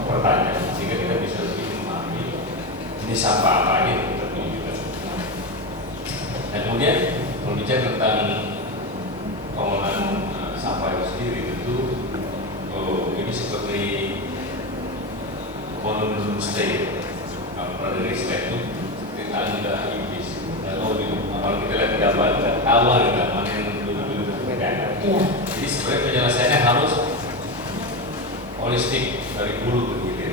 pertanyaan sehingga kita bisa lebih memahami ini sampah apa aja yang kita punya juga. Dan kemudian berbicara tentang pengelolaan sampah itu sendiri, tentu ini seperti monumen state. Pada dari state itu kita sudah iblis. Kalau kita lihat gambar awal mana yang dulu negara. Jadi sebenarnya penyelesaiannya harus holistik dari hulu ke hilir.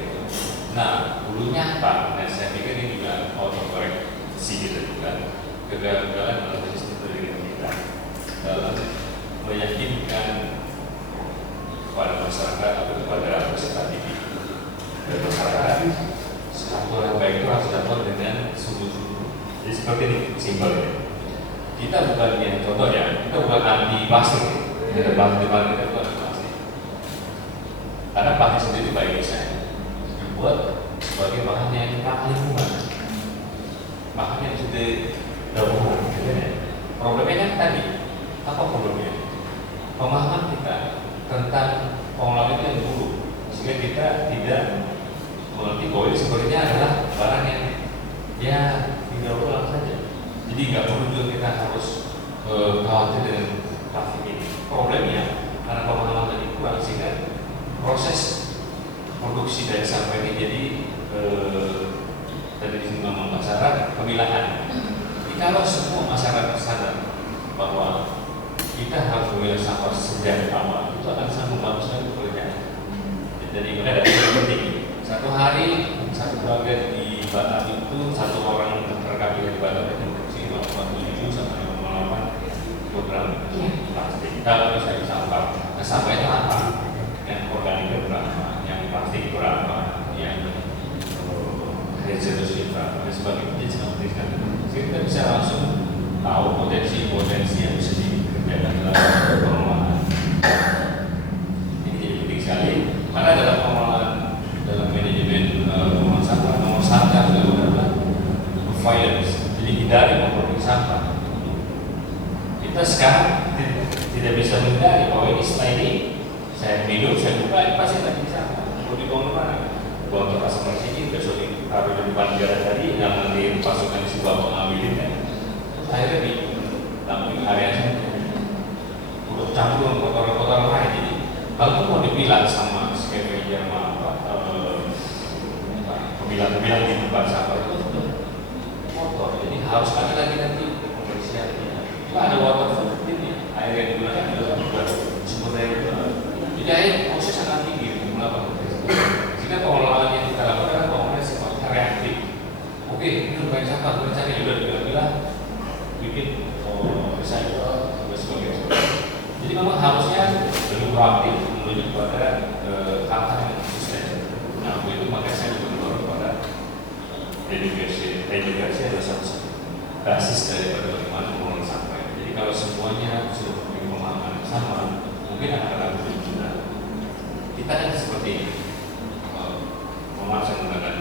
Nah, hulunya apa? Nah, saya pikir ini juga autokoreksi kita juga. Kegagalan dalam sistem pendidikan kita dalam meyakinkan kepada masyarakat atau kepada peserta didik dan masyarakat satu yang baik itu harus dapat dengan sungguh-sungguh. Jadi seperti ini simpel ya. Kita bukan yang contoh ya, kita bukan anti plastik. Kita plastik kita bukan anti plastik. Karena plastik sendiri baik saya dibuat sebagai bahan yang ramah lingkungan, bahan yang sudah dahulu. Problemnya kan tadi, apa problemnya? Pemahaman kita tentang pengelolaan itu yang dulu, sehingga kita tidak mengerti bahwa ini sebenarnya adalah barang yang ya tidak ulang saja. Jadi nggak perlu juga kita harus khawatir dengan plastik ini. Problemnya karena pemahaman tadi kurang, sehingga proses produksi dari sampah ini jadi tadi ngomong masyarakat pemilahan. Jadi kalau semua masyarakat sadar bahwa kita harus memilah sampah sejak awal, itu akan sangat membantu sekali pekerjaan. Jadi mereka ada yang penting. Satu hari satu keluarga di Batam itu satu orang terkabir di Batam itu produksi 57 sampai 58 kilogram plastik. Kalau misalnya sampah, nah sampah itu apa? Yang organik berapa? Yang plastik berapa? Yang hazardous berapa? Dan sebagainya. Jadi sangat penting sekali. Jadi kita bisa langsung tahu potensi-potensi yang bisa dikerjakan dalam pengelolaan. Ini jadi penting sekali. Karena dalam pengelolaan dalam manajemen pengelolaan sampah nomor satu adalah avoidance. Jadi hindari memproduksi sampah. Kita sekarang tidak bisa menghindari bahwa ini setelah ini saya minum, saya buka, ini pasti lagi sampah. Mau dibuang kemana? Buang ke pasar sini, besok ditaruh di depan negara tadi, nggak nanti pasukan di sebuah pengambilin kan. Akhirnya di dalam area saya untuk campur kotoran-kotoran lain. Jadi kalau mau dipilah sama scavenger sama pemilah-pemilah di tempat sampah itu harus ada lagi nanti pembersihannya. Itu ada water fountain-nya, air yang digunakan juga sumber daya. Jadi air proses sangat tinggi untuk melakukan jika pengelolaan yang kita lakukan pengelolaan sifatnya reaktif. Oke, itu banyak sampah, kita cari juga bila-bila bikin recycle dan sebagainya. Jadi memang harusnya lebih proaktif menuju kepada hal-hal yang konsisten. Nah, itu makanya saya juga mendorong pada edukasi adalah salah satu basis daripada bagaimana pengelolaan sampah. Jadi kalau semuanya sudah memiliki pemahaman yang sama, mungkin akan lebih mudah. Kita kan seperti ini, saya menggunakan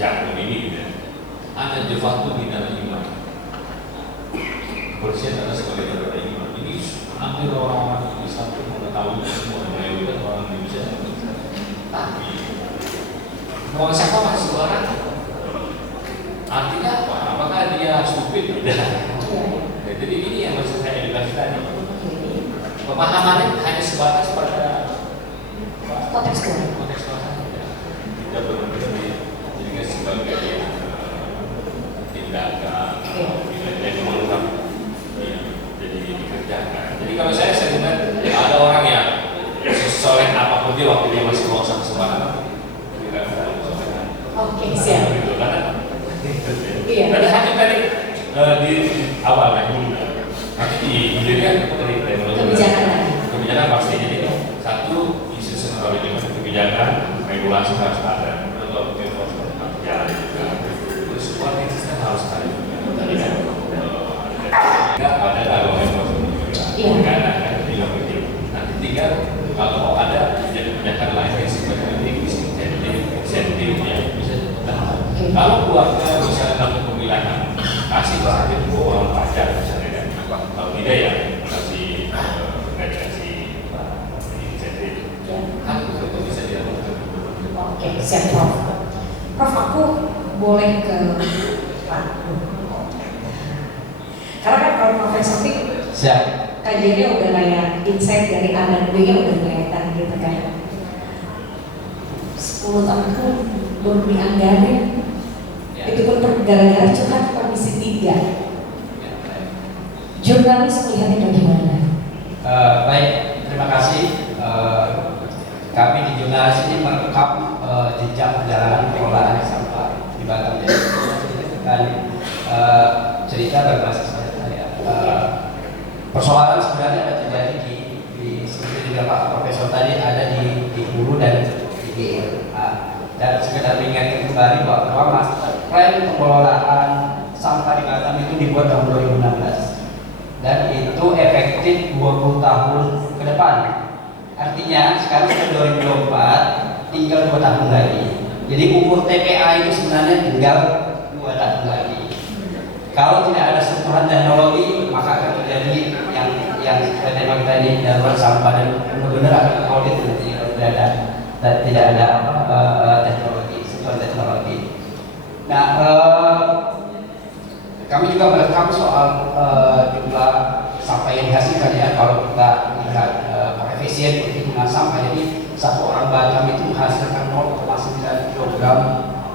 jargon ini, gitu ya. Ada jefatu di dalam iman. Kebersihan adalah sebagai daripada iman. Ini hampir orang-orang Islam itu mengetahui semua, mayoritas orang Indonesia. Tapi buang sampah masih sembarangan. Artinya apa? Apakah dia stupid? Tidak. Ya, jadi ini yang maksud saya edukasi tadi. Pemahamannya hanya sebatas pada kontekstual. Tidak benar-benar dijadikan sebagai tindakan yang mengungkap jadi dikerjakan. Jadi kalau saya lihat ada orang yang sesoleh apapun dia waktu dia masih buang sampah sembarangan. Oke, siap. Gitu, karena Iya. tadi hanya tadi di awal dulu. Nanti di dilihat dari kebijakan pasti. Jadi satu isu sentral kebijakan regulasi harus ada, atau enforcement harus jalan juga. Terus supporting system harus ada juga. Tadi kan ada kalau enforcement juga. Karena tiga penting. Nah ketiga kalau ada kebijakan lain yang sebenarnya insentif ya bisa. Kalau keluarga bisa melakukan pemilahan, kasih bahan uang pajak misalnya kan. Kalau tidak ya kasih insentif. Hal itu bisa dilakukan. Oke, siap Prof. Prof, aku boleh ke Pak. Karena kan kalau Profesor Siap. kajiannya udah kayak insight dari A dan B-nya udah kelihatan gitu kan. 10 tahun itu belum dianggarin. Itu pun gara-gara cuma komisi 3. Jurnalis melihatnya bagaimana? Baik, terima kasih. Kami di jurnalis ini merekam jejak perjalanan pengelolaan sampah di Batam. Dan cerita berbasis saya. Persoalan sebenarnya ada terjadi di seperti juga Pak Profesor tadi ada di hulu dan di hilir. Dan sekedar mengingatkan kembali bahwa master plan pengelolaan sampah di Batam itu dibuat tahun 2016 dan itu efektif 20 tahun ke depan. Artinya sekarang sudah 2024, tinggal 2 tahun lagi. Jadi umur TPA itu sebenarnya tinggal 2 tahun lagi. Kalau tidak ada sentuhan teknologi, maka akan terjadi yang tema kita ini darurat sampah dan benar-benar akan audit nanti kalau tidak ada teknologi, sentuhan teknologi. Nah, kami juga merekam soal jumlah sampah yang dihasilkan ya. Kalau kita lihat efisien penggunaan sampah, jadi satu orang Batam itu menghasilkan 0,9 kg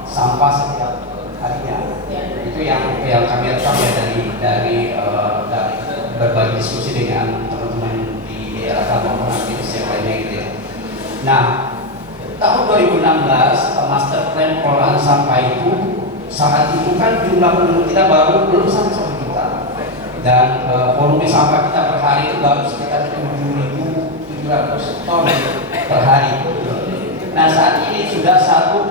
sampah setiap harinya. Itu yang kami rekam ya dari berbagai diskusi dengan teman-teman di daerah maupun aktivis yang lainnya gitu ya. Nah, tahun 2016 master plan pengelolaan sampah itu saat itu kan jumlah penduduk kita belum sampai 1 juta dan volume sampah kita per hari itu baru sekitar 7.700 ton per hari. Nah saat ini sudah 1,3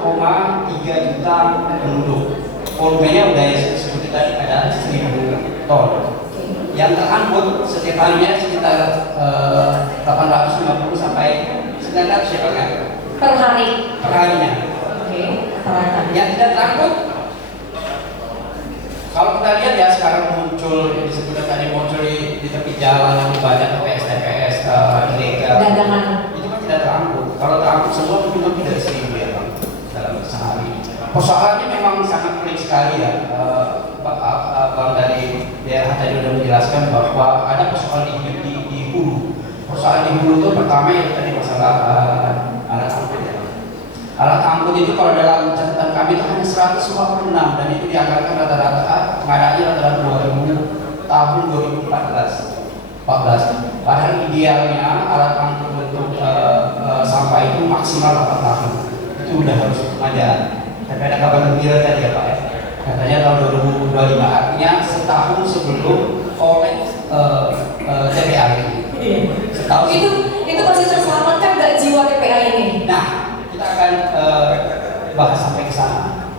juta penduduk, volumenya udah seperti tadi ada 1.000 ton. Yang terangkut setiap harinya sekitar 850 sampai 900 ya Pak? Per hari? Per harinya. Oke, rata-rata. Yang tidak terangkut, kalau kita lihat ya sekarang muncul, disebutkan tadi muncul di tepi jalan banyak TPS ilegal. Dagangan. Itu kan tidak terangkut. Kalau terangkut semua mungkin lebih dari 1.000 ya Bang dalam sehari. Persoalannya memang sangat pelik sekali ya. Bang dari daerah tadi sudah menjelaskan bahwa ada persoalan di hulu. Persoalan di hulu itu pertama yang tadi masalah alat angkut ya. Alat angkut itu kalau dalam catatan kami itu hanya 156 dan itu dianggarkan rata-rata pengadaannya rata-rata 2000 tahun 2014. Padahal idealnya alat angkut untuk sampah itu maksimal 8 tahun. Itu udah harus pengadaan. Tapi ada kabar gembira tadi ya Pak ya. Katanya tahun 2025, artinya setahun sebelum oleh TPA ini. Setahun Itu masih terselamatkan nggak jiwa TPA ini? Nah, kita akan bahas sampai ke sana.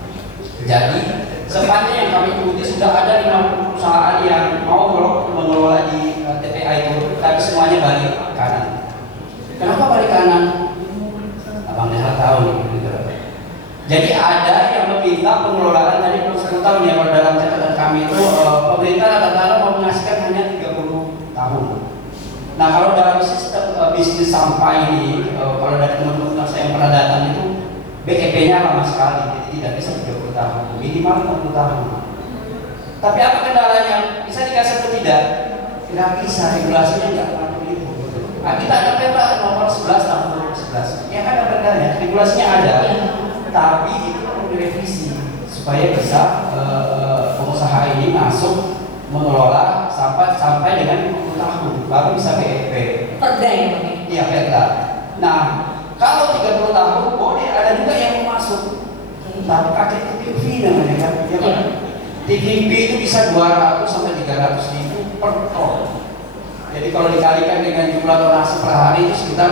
Jadi, sepanjang yang kami ikuti sudah ada 50 perusahaan yang mau mengelola di TPA itu, tapi semuanya balik kanan. Kenapa balik kanan? Abang Nehal tahu nih. Gitu. Jadi ada yang meminta pengelolaan tadi perlu saya tahu nih kalau dalam catatan kami itu pemerintah rata-rata mau mengasihkan hanya 30 tahun. Nah kalau dalam sistem bisnis sampah ini, kalau dari teman-teman saya yang pernah datang itu BEP-nya lama sekali, jadi tidak bisa 30 tahun, minimal 60 tahun. Tapi apa kendalanya? Bisa dikasih atau tidak? Tidak bisa, regulasinya nggak pernah begitu. Nah, kita ada perda nomor 11 tahun 2011, ya kan ada perdanya, regulasinya ada, tapi itu perlu direvisi supaya bisa pengusaha ini masuk mengelola sampah sampai dengan 50 tahun baru bisa BEP. Perda ya Pak? Iya perda. Nah kalau 30 tahun boleh ada juga yang mau masuk. Tapi pakai TPV namanya kan? Ya, Pak? TPV itu bisa 200 sampai 300 ribu per ton. Jadi kalau dikalikan dengan jumlah tonase per hari itu sekitar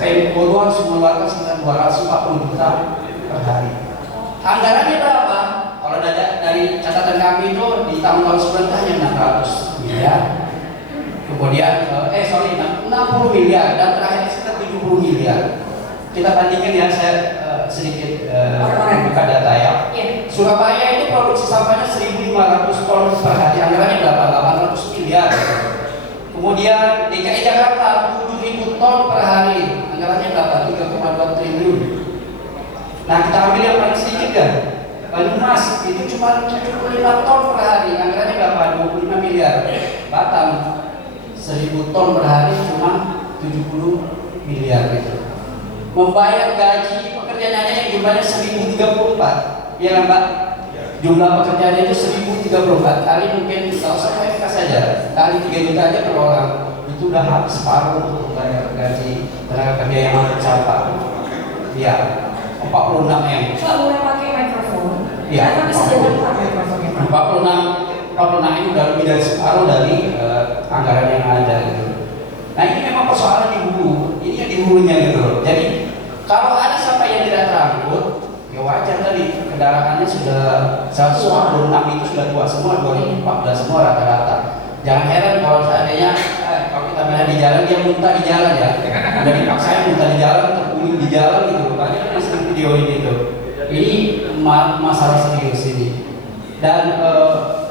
Pemko harus mengeluarkan sekitar 240 juta per hari. Anggarannya berapa? Kalau dari catatan kami itu di tahun-tahun sebelumnya hanya 600 miliar. Kemudian 60 miliar dan terakhir sekitar 70 miliar. Kita bandingkan ya, saya sedikit buka data ya. Surabaya itu produksi sampahnya 1.500 ton per hari, anggarannya berapa? 800 miliar. Kemudian DKI Jakarta 7.000 ton per hari, anggarannya berapa? 3,2 triliun. Nah kita ambil yang paling sedikit kan, Banyumas itu cuma 75 ton per hari, anggarannya berapa? 25 miliar. Batam 1.000 ton per hari cuma 70 miliar gitu. Membayar gaji pekerjaannya yang jumlahnya 1.034, ya kan Pak? Jumlah pekerjaannya itu 1.034 kali mungkin kalau saya saja kali 3 juta aja per orang, itu udah habis separuh untuk membayar gaji tenaga kerja yang masuk sampah. Ya, 46 M. Pak boleh pakai mikrofon? Iya. Karena bisa dibuka mikrofonnya Pak. 46 ini udah lebih dari separuh dari anggaran yang ada gitu. Nah ini memang persoalan di hulu, ini yang di hulunya gitu loh. Jadi kalau ada sampah yang tidak terangkut, ya wajar tadi kendaraannya sudah 146 itu sudah tua semua, 2014 semua rata-rata. Jangan heran kalau seandainya kalau kita melihat di jalan dia muntah di jalan ya, ada dipaksain muntah di jalan, terguling di jalan gitu. Banyak yang sering video ini tuh. Ini masalah serius ini. Dan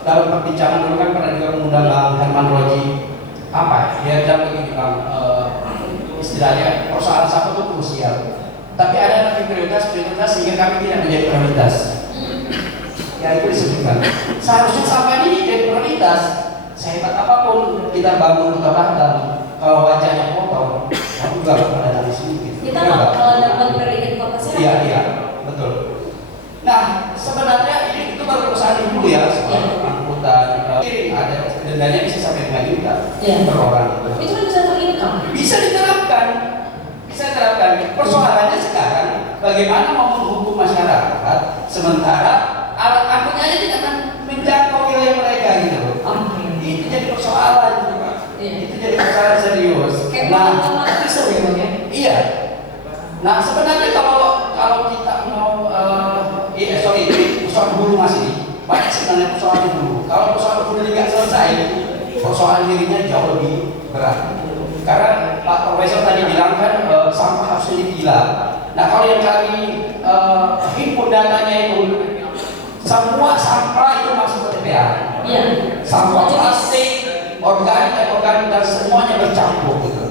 dalam perbincangan dulu kan pernah juga mengundang Bang Herman Roji. Apa? Dia bilang begini Bang, istilahnya persoalan sampah itu krusial. Tapi ada nanti prioritas sehingga kami tidak menjadi prioritas. Ya itu disebutkan. Seharusnya sampah ini jadi prioritas. Sehebat apapun kita bangun kota Batam, kalau wajahnya kotor, kamu juga pada dari sini. Kita nggak kalau dapat predikat kota sehat. Iya, betul. Nah, sebenarnya ini itu baru perusahaan dulu ya, soal angkutan. Ada dendanya bisa sampai 5 juta per orang. Itu kan bisa ter-income. Bisa diterapkan. Persoalannya sekarang bagaimana mau menghukum masyarakat sementara alat angkutnya aja tidak akan menjangkau wilayah mereka gitu. Itu jadi persoalan gitu Pak. Itu jadi persoalan serius. Nah, iya. Nah sebenarnya kalau kita mau ini persoalan hulu masih banyak sebenarnya persoalan hulu. Kalau persoalan hulu nggak selesai, persoalan dirinya jauh lebih berat. Karena Pak Profesor tadi bilang kan sampah harus dipilah. Nah kalau yang kami himpun datanya itu semua sampah itu masuk ke TPA. Iya. Sampah plastik, organik dan semuanya bercampur gitu.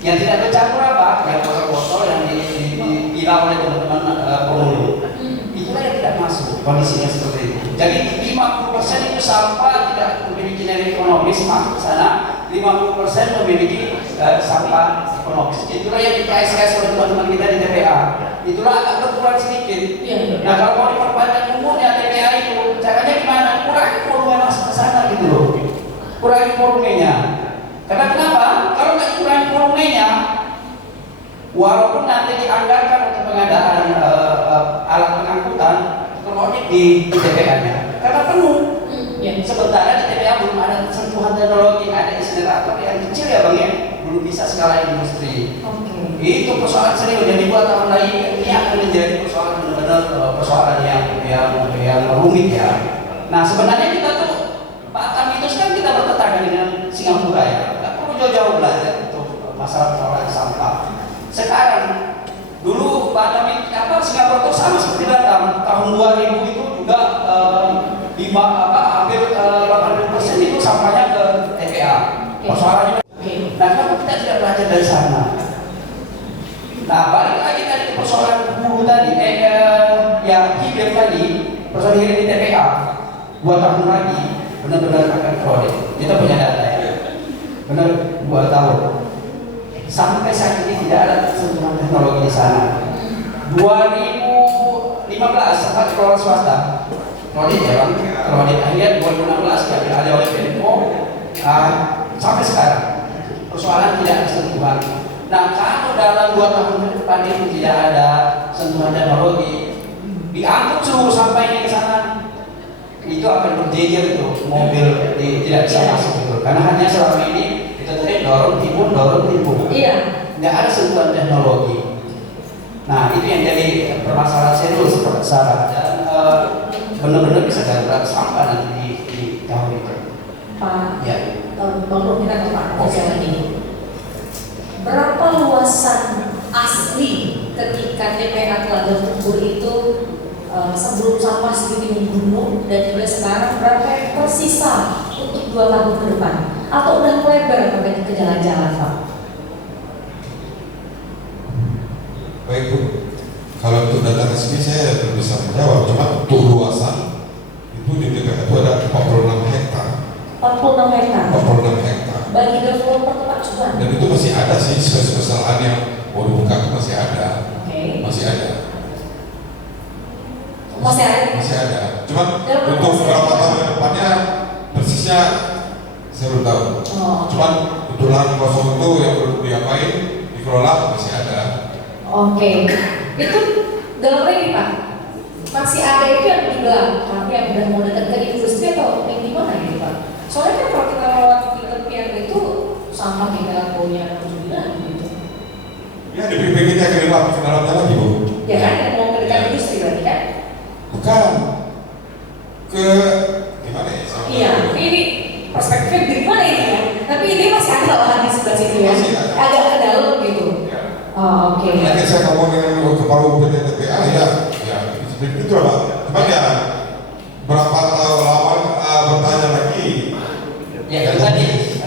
Yang tidak bercampur apa? Yang botol-botol yang dipilah oleh teman-teman penghulu. Itulah yang tidak masuk kondisinya seperti itu. Jadi 50% itu sampah tidak memiliki nilai ekonomis masuk ke sana, 50% memiliki sampah ekonomis. Itulah yang di KSKS oleh teman-teman kita di TPA. itulah agak berkurang sedikit. Iya. Nah kalau mau diperpanjang umurnya TPA itu, caranya gimana? Kurangi volume masuk ke sana gitu loh. Kurangi volumenya. Karena kenapa? Kalau nggak dikurangi volumenya, walaupun nanti dianggarkan untuk pengadaan alat pengangkutan elektronik di TPA-nya, karena penuh. Sementara di TPA belum ada sentuhan teknologi, ada insinerator yang kecil ya bang ya, belum bisa skala industri. Itu persoalan serius. Jadi buat tahun lagi ini akan menjadi persoalan benar-benar persoalan yang rumit ya. Nah sebenarnya kita tuh Batam itu kan kita bertetangga dengan Singapura ya, nggak perlu jauh-jauh belajar untuk masalah pengelolaan sampah. Sekarang dulu Batam itu Singapura itu sama seperti Batam tahun 2000 itu juga hampir 80% itu sampahnya ke TPA. Persoalannya. Nah kenapa kita tidak belajar dari sana? Nah balik lagi tadi ke persoalan hulu tadi, hilir tadi, persoalan hilir di TPA 2 tahun lagi benar-benar akan kredit. Kita punya data ya, benar 2 tahun. Sampai saat ini tidak ada sentuhan teknologi di sana. 2015 sempat kelola swasta, kredit ya bang, kredit akhirnya 2016 diambil alih oleh Pemko. Sampai sekarang persoalan tidak ada sentuhan. Nah kalau dalam 2 tahun ke depan itu tidak ada sentuhan teknologi, diangkut seluruh sampahnya ke sana, itu akan berjejer itu mobil tidak bisa masuk gitu. Karena hanya selama ini kita tadi dorong timbun. Iya. Nggak ada sentuhan teknologi. Nah itu yang jadi permasalahan serius Sarah, dan benar-benar bisa darurat sampah nanti di tahun itu. Pak, ya. Baru kita ke Pak Presiden ini. Berapa luasan asli ketika TPA Telaga Tumbur itu sebelum sampah segini membunuh, dan juga sekarang berapa yang tersisa untuk 2 tahun ke depan? Atau udah lebar sampai ke jalan-jalan Pak? Baik Bu, kalau untuk data resmi saya belum bisa menjawab, cuma untuk luasan itu di TPA itu ada 46 hektar. 46 hektar. 46 hektar. Bagi developer tempat juga. Dan itu masih ada sih, kesalahan yang mau dibuka itu masih ada. Masih ada. Masih ada. Cuman untuk beberapa tahun ke depannya persisnya saya belum tahu. Cuman untuk lahan kosong itu yang belum diapain, dikelola masih ada. Itu dalam lagi Pak, masih ada itu yang di belakang yang udah mau dekat ke industri atau yang di mana gitu Pak? Soalnya kan kalau kita lewat di tepian itu sama kita punya juga gitu. Ya di PPG nya ke dalamnya lagi Bu. Ya kan yang mau ke dekat industri berarti kan? Bukan. Ke gimana ya? Iya, ini perspektif dari mana ini ya? Tapi ini masih ada lahan di sebelah situ ya? Agak ke dalam gitu. Nanti saya ngomong dengan kepala PT TPA ya seperti itu lah. Cuman ya berapa tahun lama bertanya lagi. Ya tadi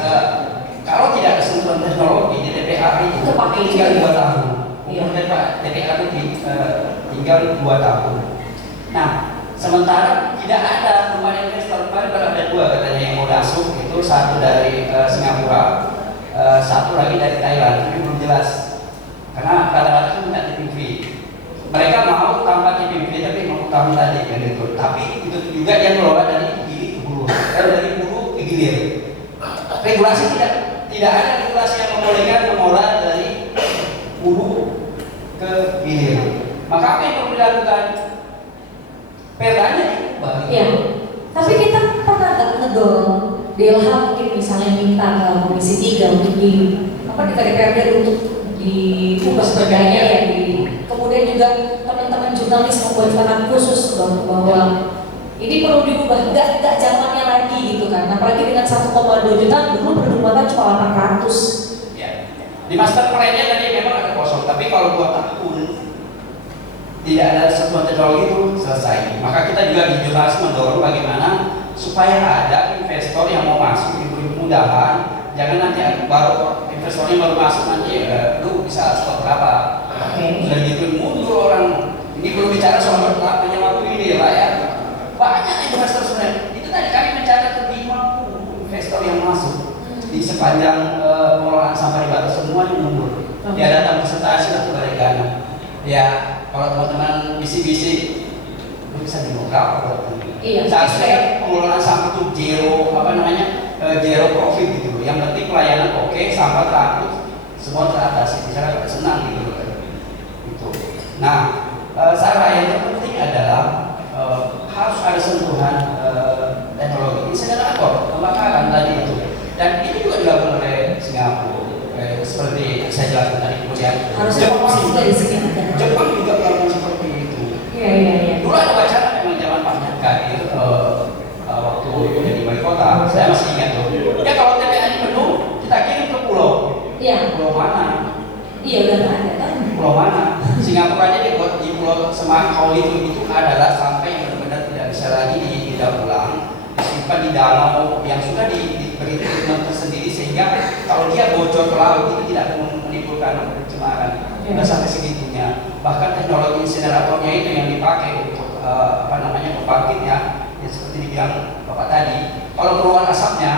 kalau tidak ada sentuhan teknologi di TPA itu tinggal 2 tahun. TPA itu tinggal 2 tahun. Nah sementara tidak ada kemarin investor baru ada 2 katanya yang mau masuk, itu satu dari Singapura, satu lagi dari Thailand, tapi belum jelas. Karena rata-rata itu minta TPV. Mereka mau tambah TPV tapi mau tahun tadi kan gitu. Tapi itu juga yang kelola dari hilir ke hulu. Dari hulu ke hilir. Regulasi tidak ada regulasi yang membolehkan mengolah dari hulu ke hilir. Maka apa yang perlu dilakukan? Perdanya diubah. Iya. Tapi kita pernah nggak ngedorong DLH mungkin misalnya minta ke Komisi 3 untuk di DPRD untuk diubah sebagainya ya, kemudian juga teman-teman jurnalis membuat catatan khusus bahwa ini perlu diubah, nggak zamannya lagi gitu kan, apalagi dengan 1,2 juta dulu berdumatan cuma 800 ya. Di master plan-nya tadi memang ada kosong, tapi kalau 2 tahun tidak ada sentuhan teknologi itu selesai. Maka kita juga di jurnalis mendorong bagaimana supaya ada investor yang mau masuk, diberi kemudahan. Jangan nanti baru investornya baru masuk nanti lu bisa stop berapa. Sudah gitu mundur orang. Ini belum bicara soal penyewa ini ya banyak investor sebenarnya. Itu tadi kami mencatat 50 investor yang masuk di sepanjang pengelolaan sampah di Batam, semuanya mundur. Dia datang presentasi atau balik kanan. Ya kalau teman-teman bisik-bisik lu bisa demokrat atau Iya, saya pengelolaan sampah itu zero profit gitu loh. Yang penting pelayanan oke, sampah teratur, semua teratasi. Misalnya pada senang gitu loh. Gitu. Nah, cara yang terpenting adalah harus ada sentuhan teknologi insenerator pembakaran tadi itu. Dan itu juga dilakukan oleh Singapura. Seperti saya jelaskan tadi, kemudian harus dari sini ada. Jepang juga melakukan seperti itu. Iya. Dulu ada wacana memang zaman Pak Nyarkadir waktu jadi wali kota, saya masih ingat tuh. Ya kalau TPA ini penuh, kita kirim ke pulau. Iya. Pulau mana? Iya udah nggak ada kan? Pulau mana? Singapura aja di pulau Semakau itu adalah sampai yang benar-benar tidak bisa lagi didaur ulang, disimpan di danau yang sudah diberi treatment tersendiri sehingga kalau dia bocor ke laut itu tidak menimbulkan pencemaran. Sudah sampai segitunya. Bahkan teknologi inseneratornya itu yang dipakai untuk pembangkitnya, yang seperti dibilang Bapak tadi. Kalau keluar asapnya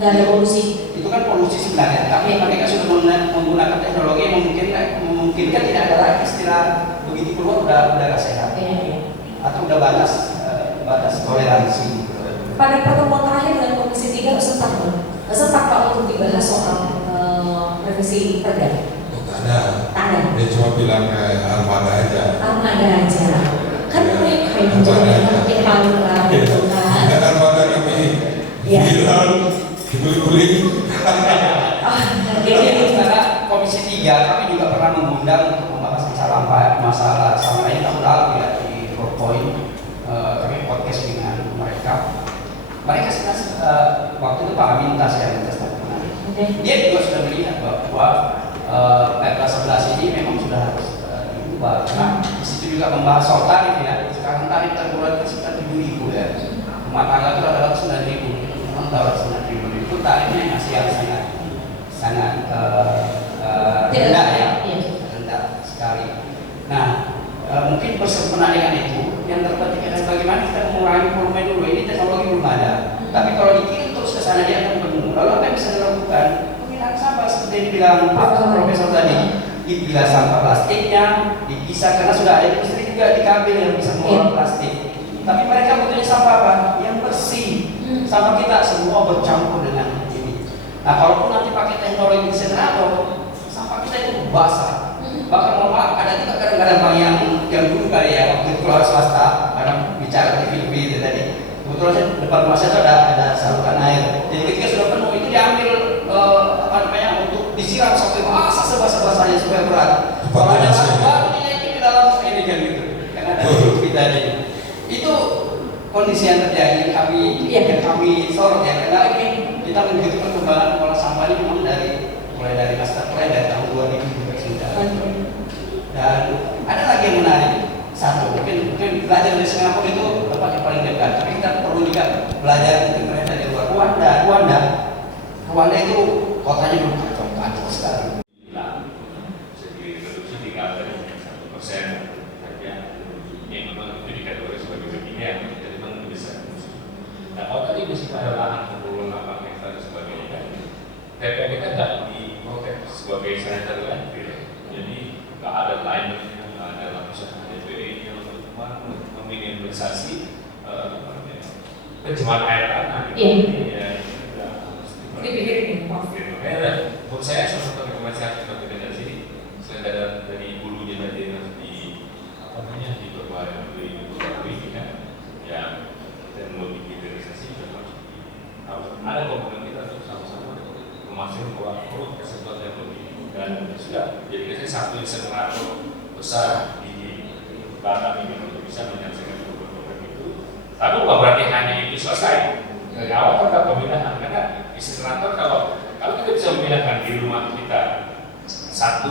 nggak ada polusi. Itu kan polusi sebenarnya, tapi mereka sudah menggunakan teknologi yang memungkinkan tidak ada lagi istilah begitu keluar udah gak sehat. Iya. Atau udah batas toleransi. Pada pertemuan terakhir dengan Komisi 3 sempat Pak untuk dibahas soal revisi perda. Tak ada. Dia cuma bilang armada aja. Armada aja. Kan Ya, kayak gitu makin malu lah gitu kan. Armada kami Ya. bilang dibeli-beli. Jadi Karena Komisi 3 kami juga pernah mengundang untuk membahas masalah sampah ini tahun lalu ya di PowerPoint. Kami podcast dengan mereka. Mereka waktu itu Pak Amintas yang dia juga sudah melihat bahwa Perda 11 ini memang sudah harus diubah. Karena di situ juga membahas soal tarif ya. Sekarang tarif terbulan itu sekitar 7.000 ya. Rumah tangga itu adalah 9.000. Memang dapat 9.000 itu tarifnya masih yang sangat rendah ya, rendah sekali. Nah, mungkin bersempena dengan itu yang terpenting adalah bagaimana kita mengurangi volume dulu. Ini teknologi belum ada. Tapi kalau dikirim terus ke sana dia akan penuh. Lalu apa yang bisa dilakukan? Penggunaan sampah seperti yang dibilang Pak Profesor tadi. Dipilah sampah plastiknya, dipisah karena sudah ada industri juga di kabel yang bisa mengolah plastik. Tapi mereka butuhnya sampah apa? Yang bersih. Sampah kita semua bercampur dengan ini. Nah, kalaupun nanti pakai teknologi insenerator, sampah kita itu basah. Bahkan mohon maaf, ada juga kadang-kadang Bang yang dulu kali ya waktu keluar swasta, kadang bicara di film itu tadi. Kebetulan saya depan rumah saya itu ada saluran air. Jadi ketika sudah penuh itu diambil untuk disiram sampai basah sebasah-basahnya supaya berat. Kalau ada baru dinaikin di dalam ini kan gitu. Karena ada kita ini. Itu kondisi yang terjadi yang kami sorot ya. Karena ini kita mengikuti perkembangan pola sampah ini memang mulai dari master plan dari tahun 2009. Dan ada lagi yang menarik. Satu, mungkin belajar dari Singapura itu tempat yang paling dekat. Tapi kita perlu juga belajar mungkin mereka dari luar. Rwanda itu kotanya belum kacau sekali. Segi reduksi tinggal dari 1% saja. Ini memang itu dikategori sebagai bagian, jadi memang bisa. Nah, kalau tadi masih pada lahan 28 hektar dan sebagainya kan, TPA kita tidak diprotek sebagai sanitary landfill. Jadi nggak ada alignment-nya, nggak ada lapisan DPE yang meminimalisasi pencemaran air tanah. Menurut saya salah satu rekomendasi yang kita berikan dari sini, selain dari hulunya tadi diperbarui ya, yang dan digitalisasi harus ada komitmen kita untuk sama-sama memastikan bahwa perlu sesuatu yang lebih dan sudah jadi saya satu insenerator besar di Batam ini untuk bisa menyelesaikan program itu. Tapi bukan berarti hanya itu selesai. Dari awal kita pembinaan karena insenerator kalau kita bisa memindahkan di rumah kita 1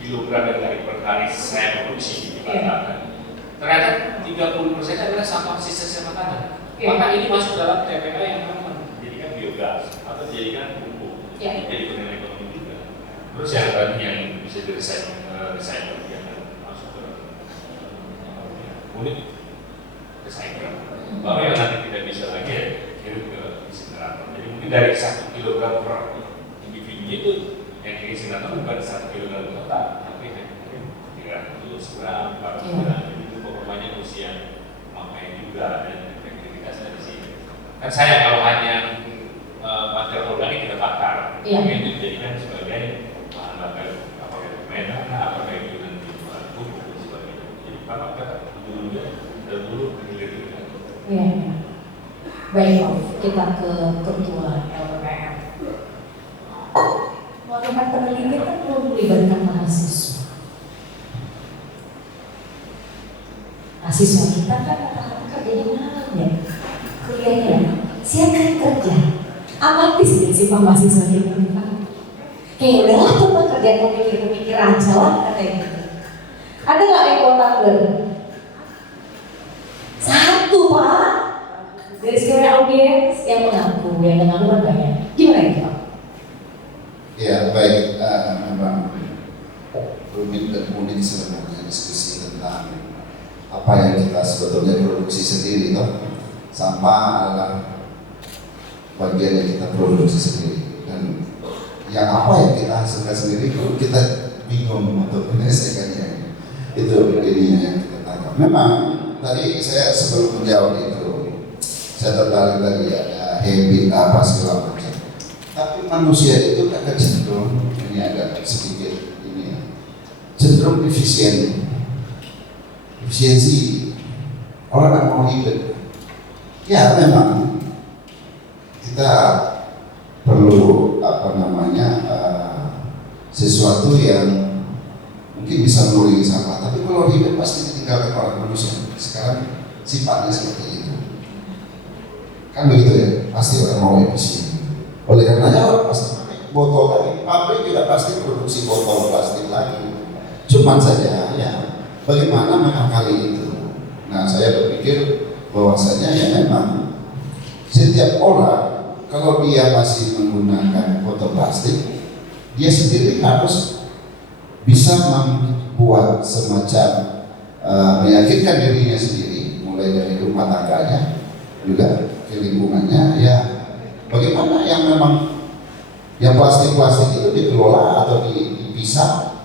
kilogram dari per hari saya produksi di Batam, ternyata 30% adalah sampah sisa makanan. Maka ini masuk dalam TPA yang aman, dijadikan biogas atau dijadikan pupuk, jadi bernilai ekonomi juga. Terus yang tadi yang bisa recycle yang masuk ke unit recycle, baru yang nanti tidak bisa lagi kirim ke insenerator. Jadi mungkin dari 1 kilogram per individu itu yang ke insenerator bukan 1 kilogram total, tapi mungkin 300 berapa itu pokoknya usia makanya juga dan efektivitasnya di sini. Kan saya kalau hanya material organik kita bakar, itu dijadikan sebagai bahan bakar apakah itu metan, apakah itu nanti bahan pupuk dan sebagainya. Jadi apakah dulu penelitian. Iya. Baik, kita ke ketua LPPM. Melakukan penelitian kan perlu melibatkan mahasiswa. Mahasiswa kita kan rata-rata kerjanya malam ya, kuliahnya siang kan kerja. Amatis deh sih mahasiswa kita. Kayak udahlah tuh pekerjaan memikir aja lah katanya gitu. Ada nggak ekonomer? Satu Pak. Dari sekitar audiens yang mengaku kan banyak. Gimana itu Pak? Ya baik, memang rumit dan unik sebenarnya diskusi tentang apa yang kita sebetulnya produksi sendiri toh. Sampah adalah bagian yang kita produksi sendiri, dan yang apa yang kita hasilkan sendiri kita bingung untuk menyelesaikannya. Itu ininya yang kita tangkap. Memang tadi saya sebelum menjawab itu saya tertarik tadi ada habit apa segala macam. Tapi manusia itu agak cenderung, ini agak sedikit ini ya, cenderung efisiensi. Orang mau hidup. Ya memang kita perlu sesuatu yang mungkin bisa mengurangi sampah. Tapi kalau hidup pasti ditinggalkan oleh manusia. Sekarang sifatnya seperti itu. Kan begitu ya, pasti orang mau efisien. Oleh karenanya orang pasti pakai botol lagi, pabrik juga pasti produksi botol plastik lagi. Cuman saja ya, bagaimana mengakali itu? Nah, saya berpikir bahwasanya ya memang setiap orang kalau dia masih menggunakan botol plastik, dia sendiri harus bisa membuat semacam meyakinkan dirinya sendiri, mulai dari rumah tangganya juga ke lingkungannya ya, bagaimana yang memang yang plastik-plastik itu dikelola atau dipisah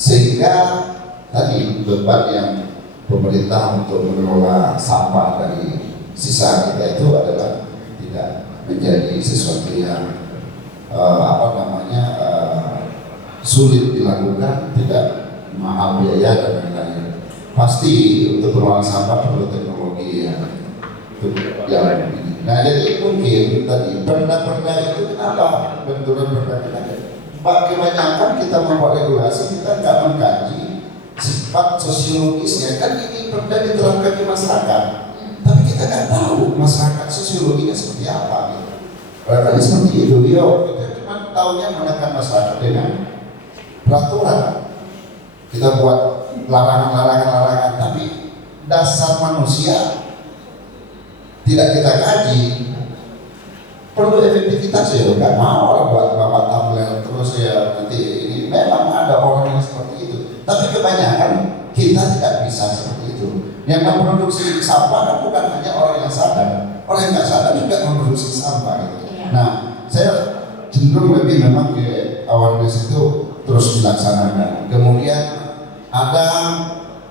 sehingga tadi beban yang pemerintah untuk mengelola sampah dari sisa kita itu adalah tidak menjadi sesuatu yang sulit dilakukan, tidak mahal biaya dan lain-lain. Pasti untuk pengelolaan sampah perlu teknologi ya. Nah jadi mungkin tadi perda-perda itu kenapa benturan perda kita? Kebanyakan kita membuat regulasi kita nggak mengkaji sifat sosiologisnya. Kan ini perda diterapkan di masyarakat, tapi kita nggak tahu masyarakat sosiologinya seperti apa. Gitu. Barangkali seperti itu. Kita cuma tahunya menekan masyarakat dengan peraturan. Kita buat larangan, tapi dasar manusia tidak kita kaji. Perlu efektivitas ya, nggak mau orang buat bapak tablet terus ya nanti ini. Memang ada orang yang seperti itu, tapi kebanyakan kita tidak bisa seperti itu. Yang memproduksi sampah kan bukan hanya orang yang sadar, orang yang nggak sadar juga memproduksi sampah gitu. Nah, saya cenderung lebih memang ke awareness itu terus dilaksanakan. Kemudian ada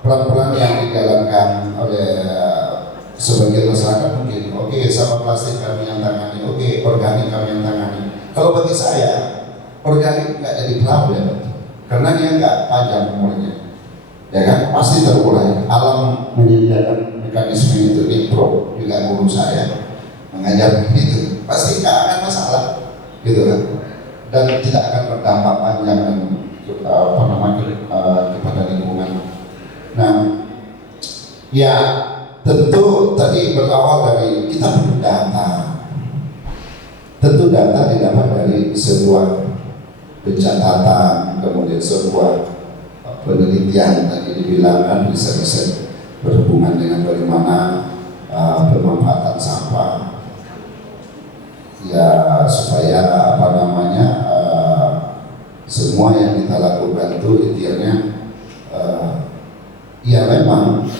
peran-peran yang dijalankan oleh sebagian masyarakat mungkin, oke, sampah plastik kami yang tangani, oke, organik kami yang tangani. Kalau bagi saya, organik nggak jadi problem, karena dia nggak panjang umurnya, ya kan, pasti terurai. Alam menyediakan mekanisme itu di pro, juga guru saya mengajar itu, pasti nggak akan masalah, gitu kan, dan tidak akan berdampak panjang dan kepada lingkungan. Nah, ya. Tentu tadi berawal dari kita perlu data. Tentu data didapat dari sebuah pencatatan, kemudian sebuah penelitian tadi dibilangkan riset-riset berhubungan dengan bagaimana pemanfaatan sampah. Ya supaya semua yang kita lakukan itu intinya ya memang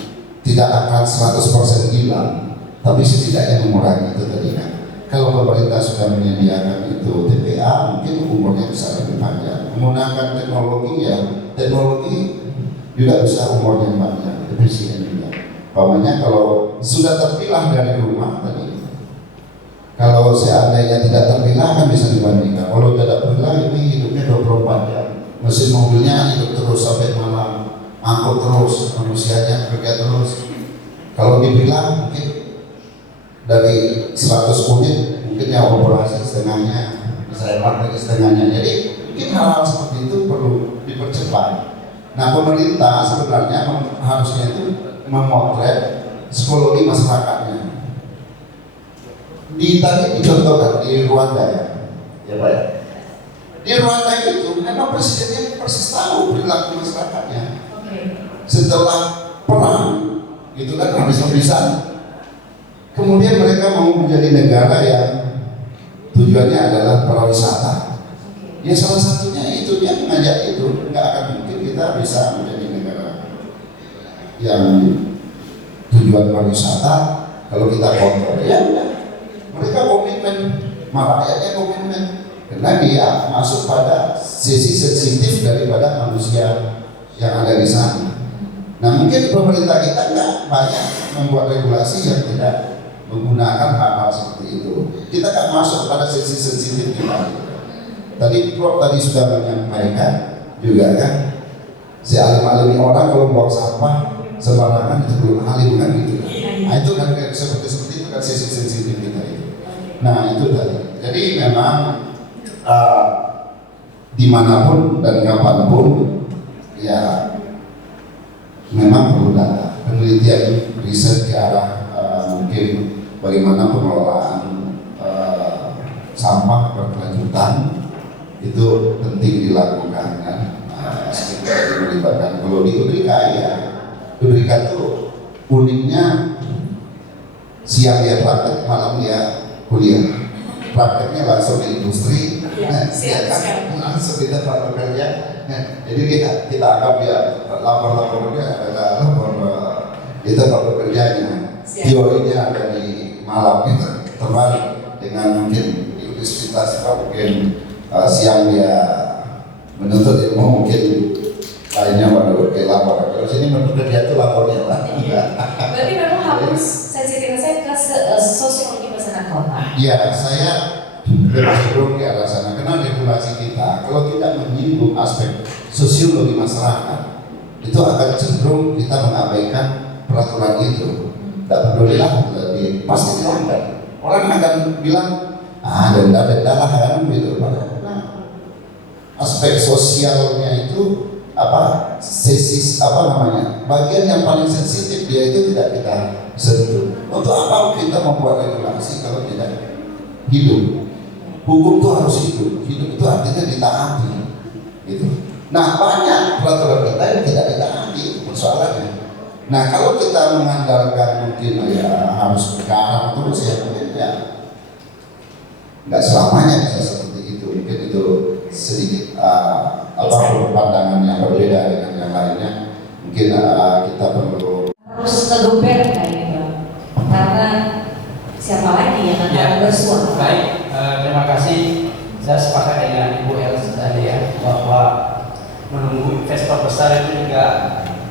tidak akan 100% hilang, tapi setidaknya mengurangi itu tadi kan. Kalau pemerintah sudah menyediakan itu TPA, mungkin umurnya bisa lebih panjang. Menggunakan teknologi ya, teknologi juga bisa umurnya panjang, itu presiden juga. Umpamanya kalau sudah terpilah dari rumah tadi, kalau seandainya tidak terpilah kan bisa dibandingkan. Kalau tidak terpilah ini hidupnya 24 jam, mesin mobilnya hidup terus sampai malam, angkut terus, manusianya kerja terus. Kalau dipilah mungkin dari 100 unit mungkin yang operasi setengahnya, saya pakai setengahnya. Jadi mungkin hal-hal seperti itu perlu dipercepat. Nah, pemerintah sebenarnya harusnya itu memotret psikologi masyarakatnya. Tadi dicontohkan di Rwanda ya Pak ya. Di Rwanda itu memang presidennya persis tahu perilaku masyarakatnya. Setelah perang, itu kan habis-habisan. Kemudian mereka mau menjadi negara yang tujuannya adalah pariwisata. Ya salah satunya itu dia mengajak itu, nggak akan mungkin kita bisa menjadi negara yang tujuan pariwisata kalau kita kotor. Ya udah, mereka komitmen, rakyatnya komitmen, karena dia masuk pada sisi sensitif daripada manusia yang ada di sana. Nah mungkin pemerintah kita nggak banyak membuat regulasi yang tidak menggunakan hal-hal seperti itu. Kita kan masuk pada sisi sensitif kita. Tadi Prof tadi sudah menyampaikan juga kan, si alim-alim orang kalau buang sampah sembarangan itu belum alim kan gitu. Nah itu kan seperti itu kan sisi sensitif kita itu. Nah itu tadi. Jadi memang dimanapun dan kapanpun ya memang perlu data, penelitian, riset ke arah mungkin bagaimana pengelolaan sampah berkelanjutan itu penting dilakukan kan. Kita melibatkan kalau di Udrika ya, Udrika tuh uniknya siang dia praktek, malam dia kuliah. Prakteknya langsung di industri, langsung kita tempat bekerja. Jadi kita anggap ya lapor-lapornya adalah lapor di tempat bekerjanya. Teorinya ada di malam itu terbalik dengan mungkin di universitas mungkin siang dia menuntut ilmu, mungkin lainnya pada lapor. Kalau sini menuntut dia itu lapornya lah. Berarti memang harus sensitivitasnya ke sosiologi masyarakat kota. Ya, saya lebih cenderung ke arah sana karena regulasi kita kalau tidak menyinggung aspek sosiologi masyarakat itu akan cenderung kita mengabaikan peraturan itu. Tidak pedulilah, pasti dilanggar. Orang akan bilang denda lah kan gitu. Aspek sosialnya itu bagian yang paling sensitif dia itu tidak kita sentuh. Untuk apa kita membuat regulasi kalau tidak hidup? Hukum itu harus hidup. Hidup itu artinya ditaati gitu. Nah banyak peraturan kita yang tidak ditaati, itu persoalannya. Nah kalau kita mengandalkan mungkin ya harus berkarang terus ya mungkin ya nggak selamanya bisa seperti itu. Mungkin itu sedikit pandangan yang berbeda dengan yang lainnya. Mungkin kita perlu harus ngegeber kayaknya Bang, karena siapa lagi yang akan bersuara. Baik, terima kasih. Saya sepakat dengan Ibu Els tadi ya, bahwa menunggu investor besar itu juga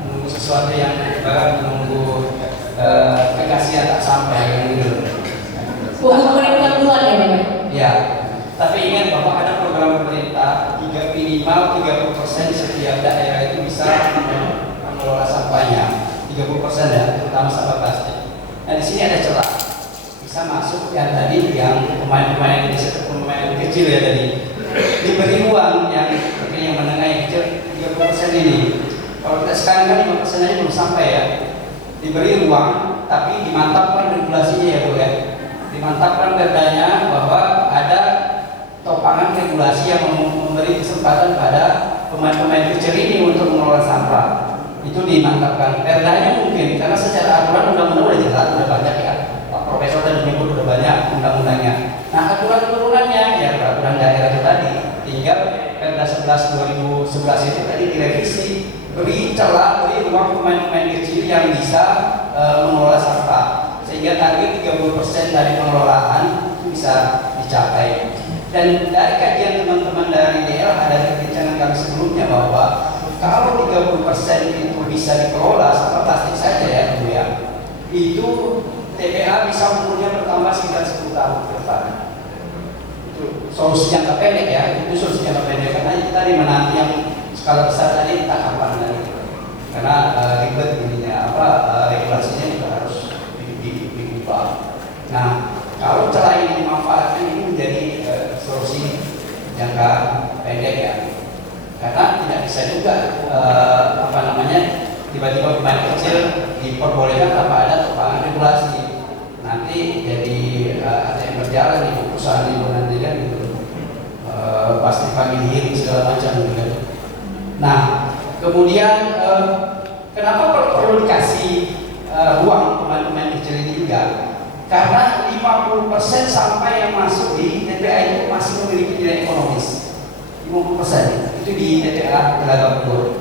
menunggu sesuatu yang bahkan menunggu kekasih tak sampai yang gitu. Bukan pemerintah duluan ya Bang? Ya, tapi ingat bahwa ada program pemerintah minimal 30% setiap daerah itu bisa mengelola sampahnya, 30% ya, terutama sampah plastik. Nah di sini ada celah, bisa masuk yang tadi yang pemain-pemain yang disebut pemain kecil ya tadi, diberi uang yang menengah yang kecil 30% ini. Kalau kita sekarang kan 5% aja belum sampai ya, diberi uang tapi dimantapkan regulasinya ya Bu ya, dimantapkan perdanya bahwa ada topangan regulasi yang memberi kesempatan pada pemain-pemain kecil ini untuk mengelola sampah. Itu dimantapkan perdanya mungkin karena secara aturan undang-undang sudah jelas, sudah banyak ya. Pak Profesor tadi menyebut sudah banyak undang-undangnya. Nah aturan turunannya ya peraturan daerah itu tadi, tinggal Perda 11 2011 itu tadi direvisi, beri celah, beri ruang pemain-pemain kecil yang bisa mengelola sampah sehingga target 30% dari pengelolaan itu bisa dicapai. Dan dari kajian teman-teman dari DLH, dari perbincangan kami sebelumnya bahwa kalau 30% itu bisa dikelola sama plastik saja ya Bu ya, itu TPA bisa umurnya bertambah sekitar 10 tahun ke depan. Itu solusi jangka pendek ya, itu solusi jangka pendek karena kita di menanti yang skala besar tadi entah kapan dan itu. Karena ribet ininya regulasinya juga harus diubah. Nah, kalau celah ini dimanfaatkan ini menjadi solusi jangka pendek ya. Karena tidak bisa juga tiba-tiba pemain kecil diperbolehkan tanpa ada topangan regulasi. Nanti jadi ada yang berjalan di perusahaan itu nanti kan gitu. Pasti pagi hiring segala macam gitu kan. Nah, kemudian kenapa perlu dikasih ruang pemain-pemain kecil ini juga? Karena 50% sampah yang masuk di TPA itu masih memiliki nilai ekonomis. 50% itu di TPA Telaga Pulau.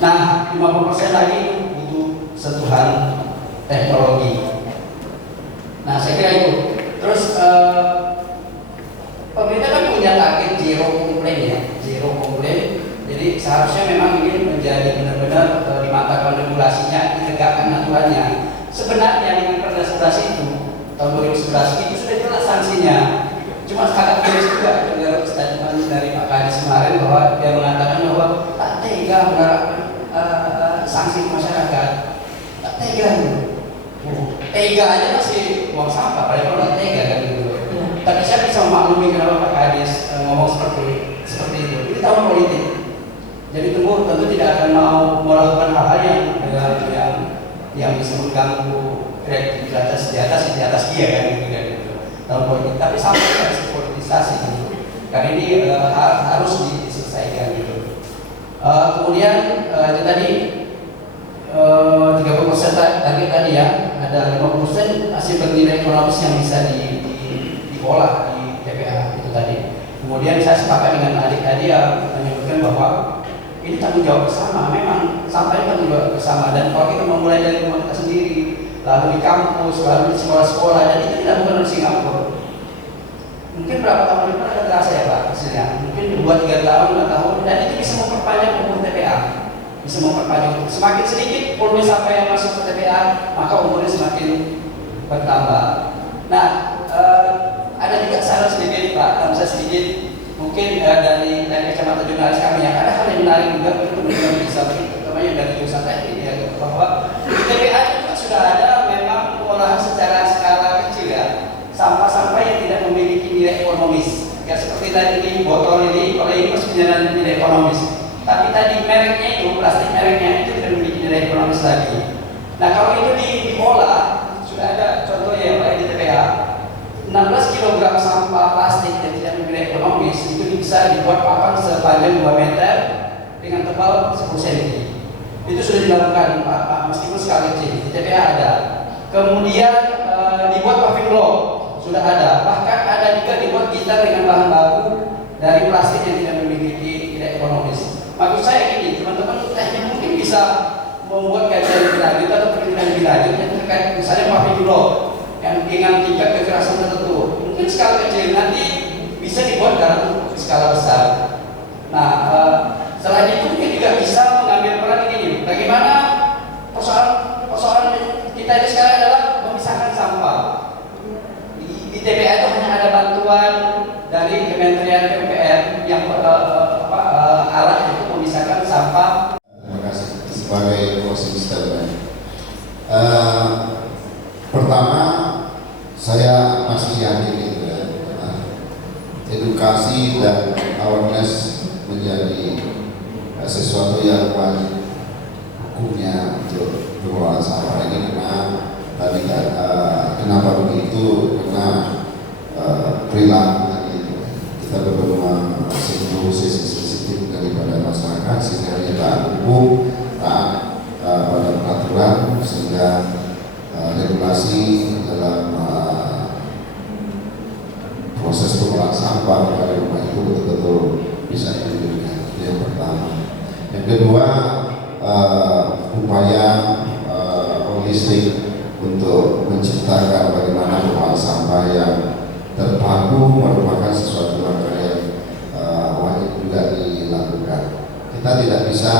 Nah, 50% lagi butuh sentuhan teknologi. Nah, saya kira itu. Terus pemerintah kan punya target zero complaint ya, zero complaint. Jadi seharusnya memang ini menjadi benar-benar dimatangkan regulasinya, ditegakkan aturannya. Sebenarnya dengan Perda 11 itu tahun 2011 itu sudah jelas sanksinya. Cuma agak miris juga dengar statement dari Pak Kadis kemarin bahwa dia mengatakan bahwa tak tega menerapkan sanksi ke masyarakat. Tak tega tega aja masih buang sampah, padahal kalau tak tega kan gitu. Tapi saya bisa memaklumi kenapa Pak Kadis ngomong seperti itu. Ini tahun politik. Jadi tentu tidak akan mau melakukan hal-hal yang bisa mengganggu kreativitas di atas dia kan gitu. Tahun politik. Tapi sampai dari politisasi gitu. Karena ini harus diselesaikan gitu. Kemudian itu tadi 30% target tadi ya, ada 50% masih bernilai ekonomis yang bisa diolah di TPA itu tadi. Kemudian saya sepakat dengan adik tadi yang menyebutkan bahwa ini tanggung jawab bersama. Memang sampai tanggung jawab bersama, dan kalau kita memulai dari rumah kita sendiri, lalu di kampus, lalu di sekolah-sekolah, dan itu tidak bukan di Singapura. Mungkin berapa tahun depan akan terasa ya Pak hasilnya. Mungkin 2-3 tahun, 5 tahun, dan itu bisa memperpanjang umur TPA. Bisa memperpanjang. Semakin sedikit volume sampah yang masuk ke TPA, maka umurnya semakin bertambah. Nah, ada juga saran sedikit Pak, saya sedikit. Mungkin dari kacamata jurnalis kami ya, ada hal yang menarik juga untuk teman-teman bisa, terutama dari jurusan teknik ya, bahwa di TPA juga sudah ada memang pengolahan secara skala kecil ya, sampah-sampah yang tidak memiliki nilai ekonomis. Ya seperti tadi di botol ini, kalau ini masih punya nilai ekonomis. Tapi tadi mereknya itu, plastik mereknya itu tidak memiliki nilai ekonomis lagi. Nah kalau itu diolah, sudah ada contohnya ya Pak di TPA. 16 kg sampah plastik yang tidak memiliki ekonomis itu bisa dibuat papan sepanjang 2 meter dengan tebal 10 cm. Itu sudah dilakukan Pak, meskipun skala kecil. Di TPA ada. Kemudian dibuat paving block sudah ada. Bahkan ada juga dibuat gitar dengan bahan baku dari plastik yang tidak memiliki nilai ekonomis. Maksud saya ini, teman-teman teknik mungkin bisa membuat kajian lebih lanjut atau penelitian lebih lanjut yang terkait misalnya paving block yang dengan tingkat kekerasan tertentu, mungkin skala kecil nanti bisa dibuat dalam skala besar. Nah, selain itu mungkin juga bisa mengambil peran ini. Bagaimana persoalan kita ini sekarang adalah memisahkan sampah. Di TPA itu hanya ada bantuan dari Kementerian PUPR yang alat untuk memisahkan sampah. Terima kasih sebagai closing statement. Pertama, saya masih yakin itu ya, edukasi dan awareness menjadi sesuatu yang wajib hukumnya untuk pengelolaan sampah ini. Karena tadi kenapa begitu? Karena perilaku tadi kita perlu sentuh sisi sensitif daripada masyarakat sehingga dia taat hukum, taat pada peraturan, sehingga regulasi dalam proses pengolahan sampah dari rumah itu betul-betul bisa diberikan. Itu yang pertama. Yang kedua, upaya holistik untuk menciptakan bagaimana pengolahan sampah yang terpadu merupakan sesuatu langkah yang wajib juga dilakukan. Kita tidak tidak bisa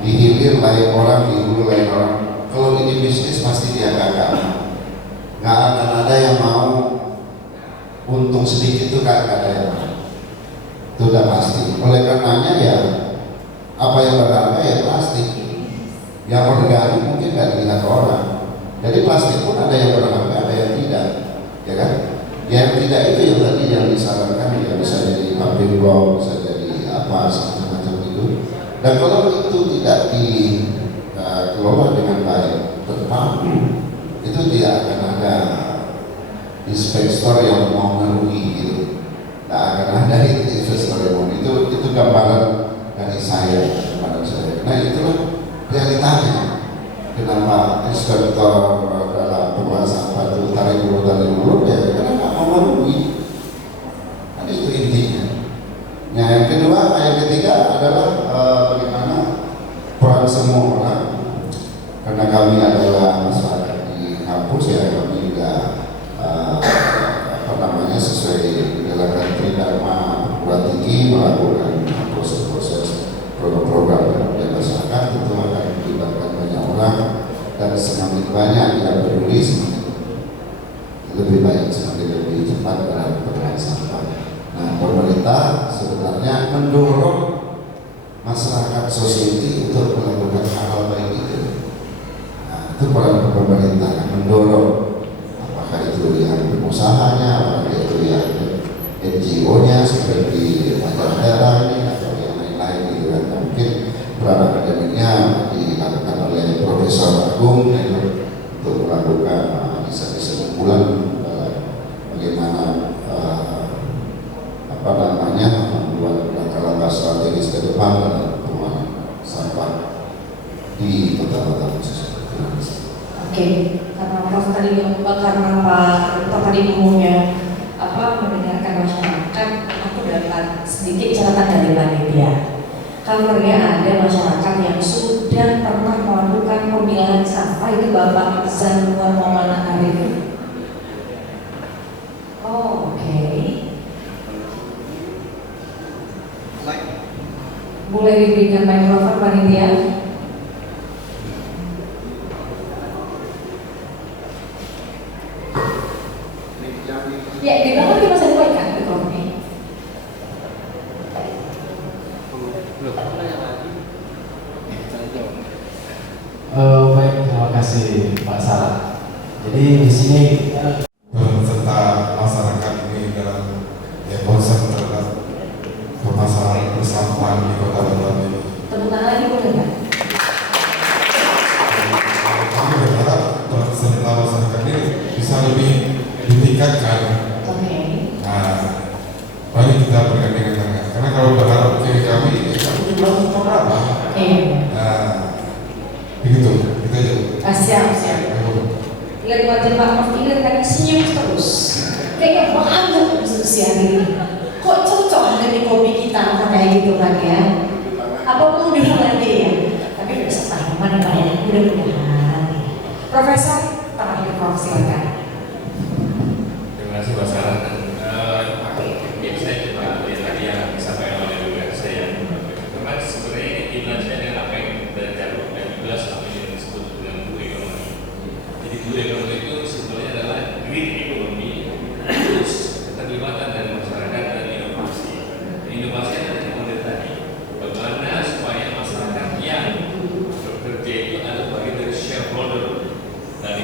dihilir lain orang, dihulu lain orang. Kalau ini bisnis pasti dia gagal. Nggak akan ada yang mau untung sedikit itu, nggak ada yang mau. Itu udah pasti. Oleh karenanya ya apa yang berharga ya plastik. Yang berharga mungkin nggak dilihat orang. Jadi plastik pun ada yang berharga, ada yang tidak, ya kan? Yang tidak itu yang tadi yang disarankan ya bisa jadi pabrik bom, bisa jadi apa semacam itu. Dan kalau itu tidak dikelola dengan baik, tetap itu tidak akan ada investor yang mau merugi gitu. Tidak akan ada investor yang mau. Itu gambaran dari saya, Nah itulah realitanya. Kenapa inspektor dalam pengelolaan sampah itu tarik dulu ya karena nggak mau merugi. Kan itu intinya. Nah yang kedua, yang ketiga adalah bagaimana peran semua orang. Karena kami adalah masyarakat di kampus ya, kami juga sesuai menjalankan tridharma perguruan tinggi, melakukan proses-proses program-program dari masyarakat, tentu akan melibatkan banyak orang, dan semakin banyak yang peduli lebih baik, semakin lebih cepat dalam penanganan sampah. Nah, pemerintah sebenarnya mendorong masyarakat society untuk melakukan hal baik itu. Nah, itu peran pemerintah mendorong, apakah itu yang pengusahanya, apakah itu yang NGO-nya seperti Majalah Daerah ini atau yang lain-lain gitu kan. Mungkin peran akademiknya dilakukan oleh Profesor Agung untuk melakukan bisa kumpulan bagaimana membuat langkah-langkah strategis ke depan dalam pengelolaan sampah di kota-kota khusus. Oke, karena Prof tadi karena Pak tadi umumnya mendengarkan masyarakat, aku dapat sedikit catatan dari panitia. Covernya ada masyarakat yang sudah pernah melakukan pemilahan sampah, itu Bapak Zanuar Maulana Arif. Oke. Boleh diberikan mikrofon panitia? Ya, di belakang kita bisa dibaikkan mikrofonnya. Baik, terima kasih Pak Sarah. Jadi di sini serta masyarakat ini dalam konsep terhadap permasalahan persampahan di Kota Batam ini. Tepuk tangan lagi boleh nggak? Kami berharap peran serta masyarakat ini bisa lebih ditingkatkan. Nah, mari kita bergandengan tangan. Karena kalau berharap ke kami jumlah tetap berapa? Nah, begitu. Kita aja. Siap. Lihat wajah Pak Prof ini tadi senyum terus. Kayaknya bangga diskusi hari ini. Kok cocok dengan kopi kita kayak gitu kan ya? Apa perlu diulang lagi ya? Tapi udah setahun Pak ya, mudah-mudahan. Profesor, terakhir Prof silakan. Terima kasih Pak Sarah. Saya coba lihat tadi yang disampaikan oleh juga saya. Karena sebenarnya ini dijelaskan dengan apa yang belajar dan juga apa yang disebut dengan blue economy. Jadi blue economy itu sebetulnya adalah green economy, terus keterlibatan dari masyarakat dan inovasi. Inovasi adalah yang model tadi. Bagaimana supaya masyarakat yang bekerja itu adalah bagian dari shareholder dari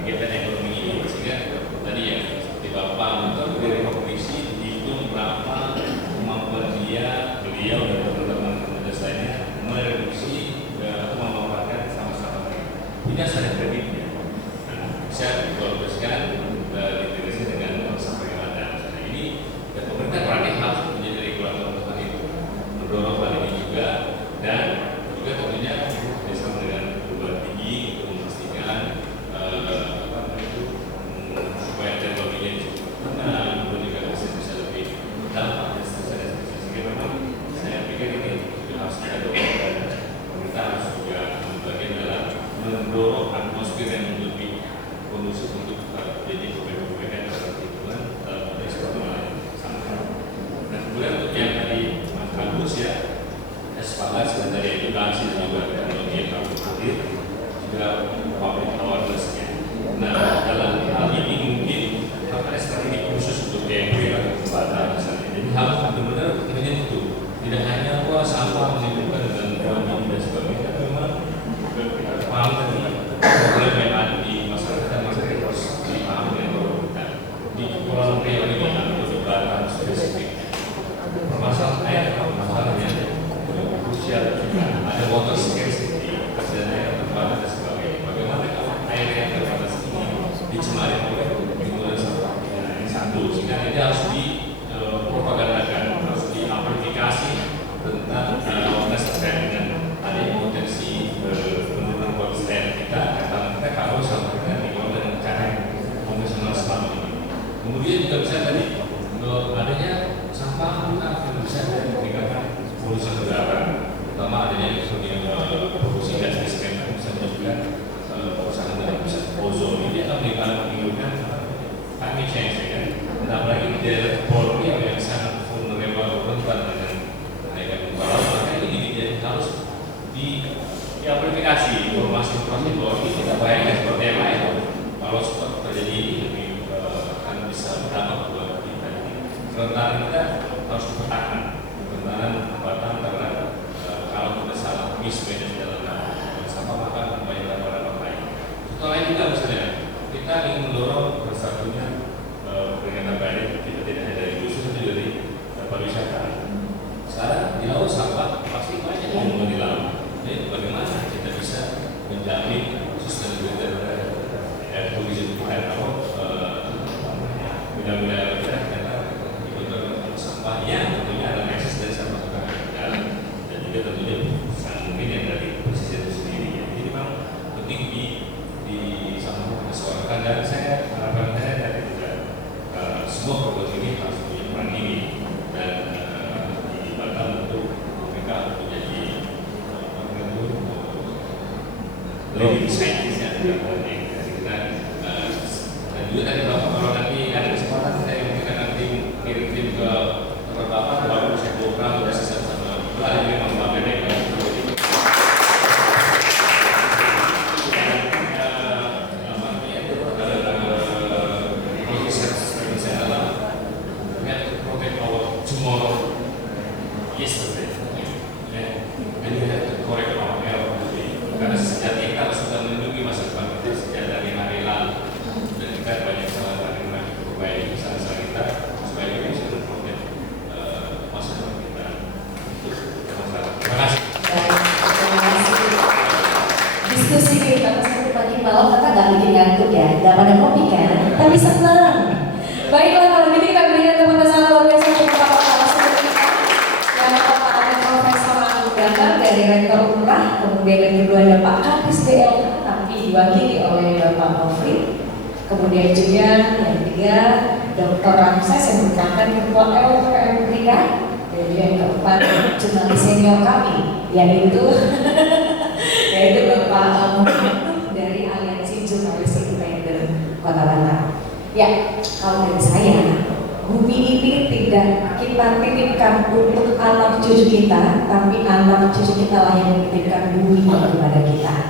kegiatan ekonomi ini. Kemudian juga bisa tadi adanya sampah yang bisa diberikan polusi udara, terutama adanya produksi gas listrik bisa menyebabkan kerusakan dalam ozon. Ini akan menimbulkan climate change, kan? Dan apalagi di daerah Polri yang sangat vulnerable rentan dengan kenaikan muka laut, maka ini harus diamplifikasi informasi-informasi bahwa ini tidak baik seperti yang lain. Kalau terjadi ini lebih akan bisa berdampak buat kita. Kerentanan kita harus dipetakan, kerentanan hambatan karena kalau kita salah mismanage dalam sama maka banyak dampak lain. Contoh lain juga misalnya kita ingin mendorong bersatunya peringatan Bali, kita tidak hanya dari dusun tapi dari pariwisata. Sekarang di laut sampah pasti banyak yang di laut. Jadi bagaimana kita bisa menjamin sustainability dari tourism kita atau bidang-bidang kita karena ikut sampah yang tentunya ada eksis dari sampah dalam dan juga tentunya sangat mungkin yang dari pesisir itu sendiri. Jadi memang penting sama disuarakan dan saya harapan saya dari juga semua produk ini harus punya peran ini dan di Batam untuk mereka menjadi lebih saintisnya dalam kita dan juga tadi kalau nanti ada kesempatan saya mungkin nanti kirim ke Bapak baru saya program udah selesai sama ada memang Bapak dari karena sejatinya kita harus sudah melindungi masa depan kita sejak dari hari lalu dan kita banyak salah yang perbaiki usaha kita supaya kita bisa memperoleh masa depan kita untuk masyarakat. Terima kasih. Terima kasih. Diskusi kita sampai pagi malam kita nggak bikin ngantuk ya, nggak pada kopi kan, tapi senang. Baiklah kalau gitu kita berikan tepuk tangan luar biasa untuk Bapak Kapolres kita yang Bapak Profesor Agung Damar dari Rektor Unrah, kemudian yang kedua ada Pak Kapis BLK tapi diwakili oleh Bapak Mofri, kemudian juga yang ketiga Dr. Ramses yang merupakan Ketua LPM Mereka, dan juga yang keempat jurnalis senior kami yaitu Bapak Muhammad dari Aliansi Jurnalis Independen Kota Batam. Ya, kalau dari saya, bumi ini tidak kita titipkan untuk anak cucu kita, tapi anak cucu kita lah yang menitipkan bumi kepada kita.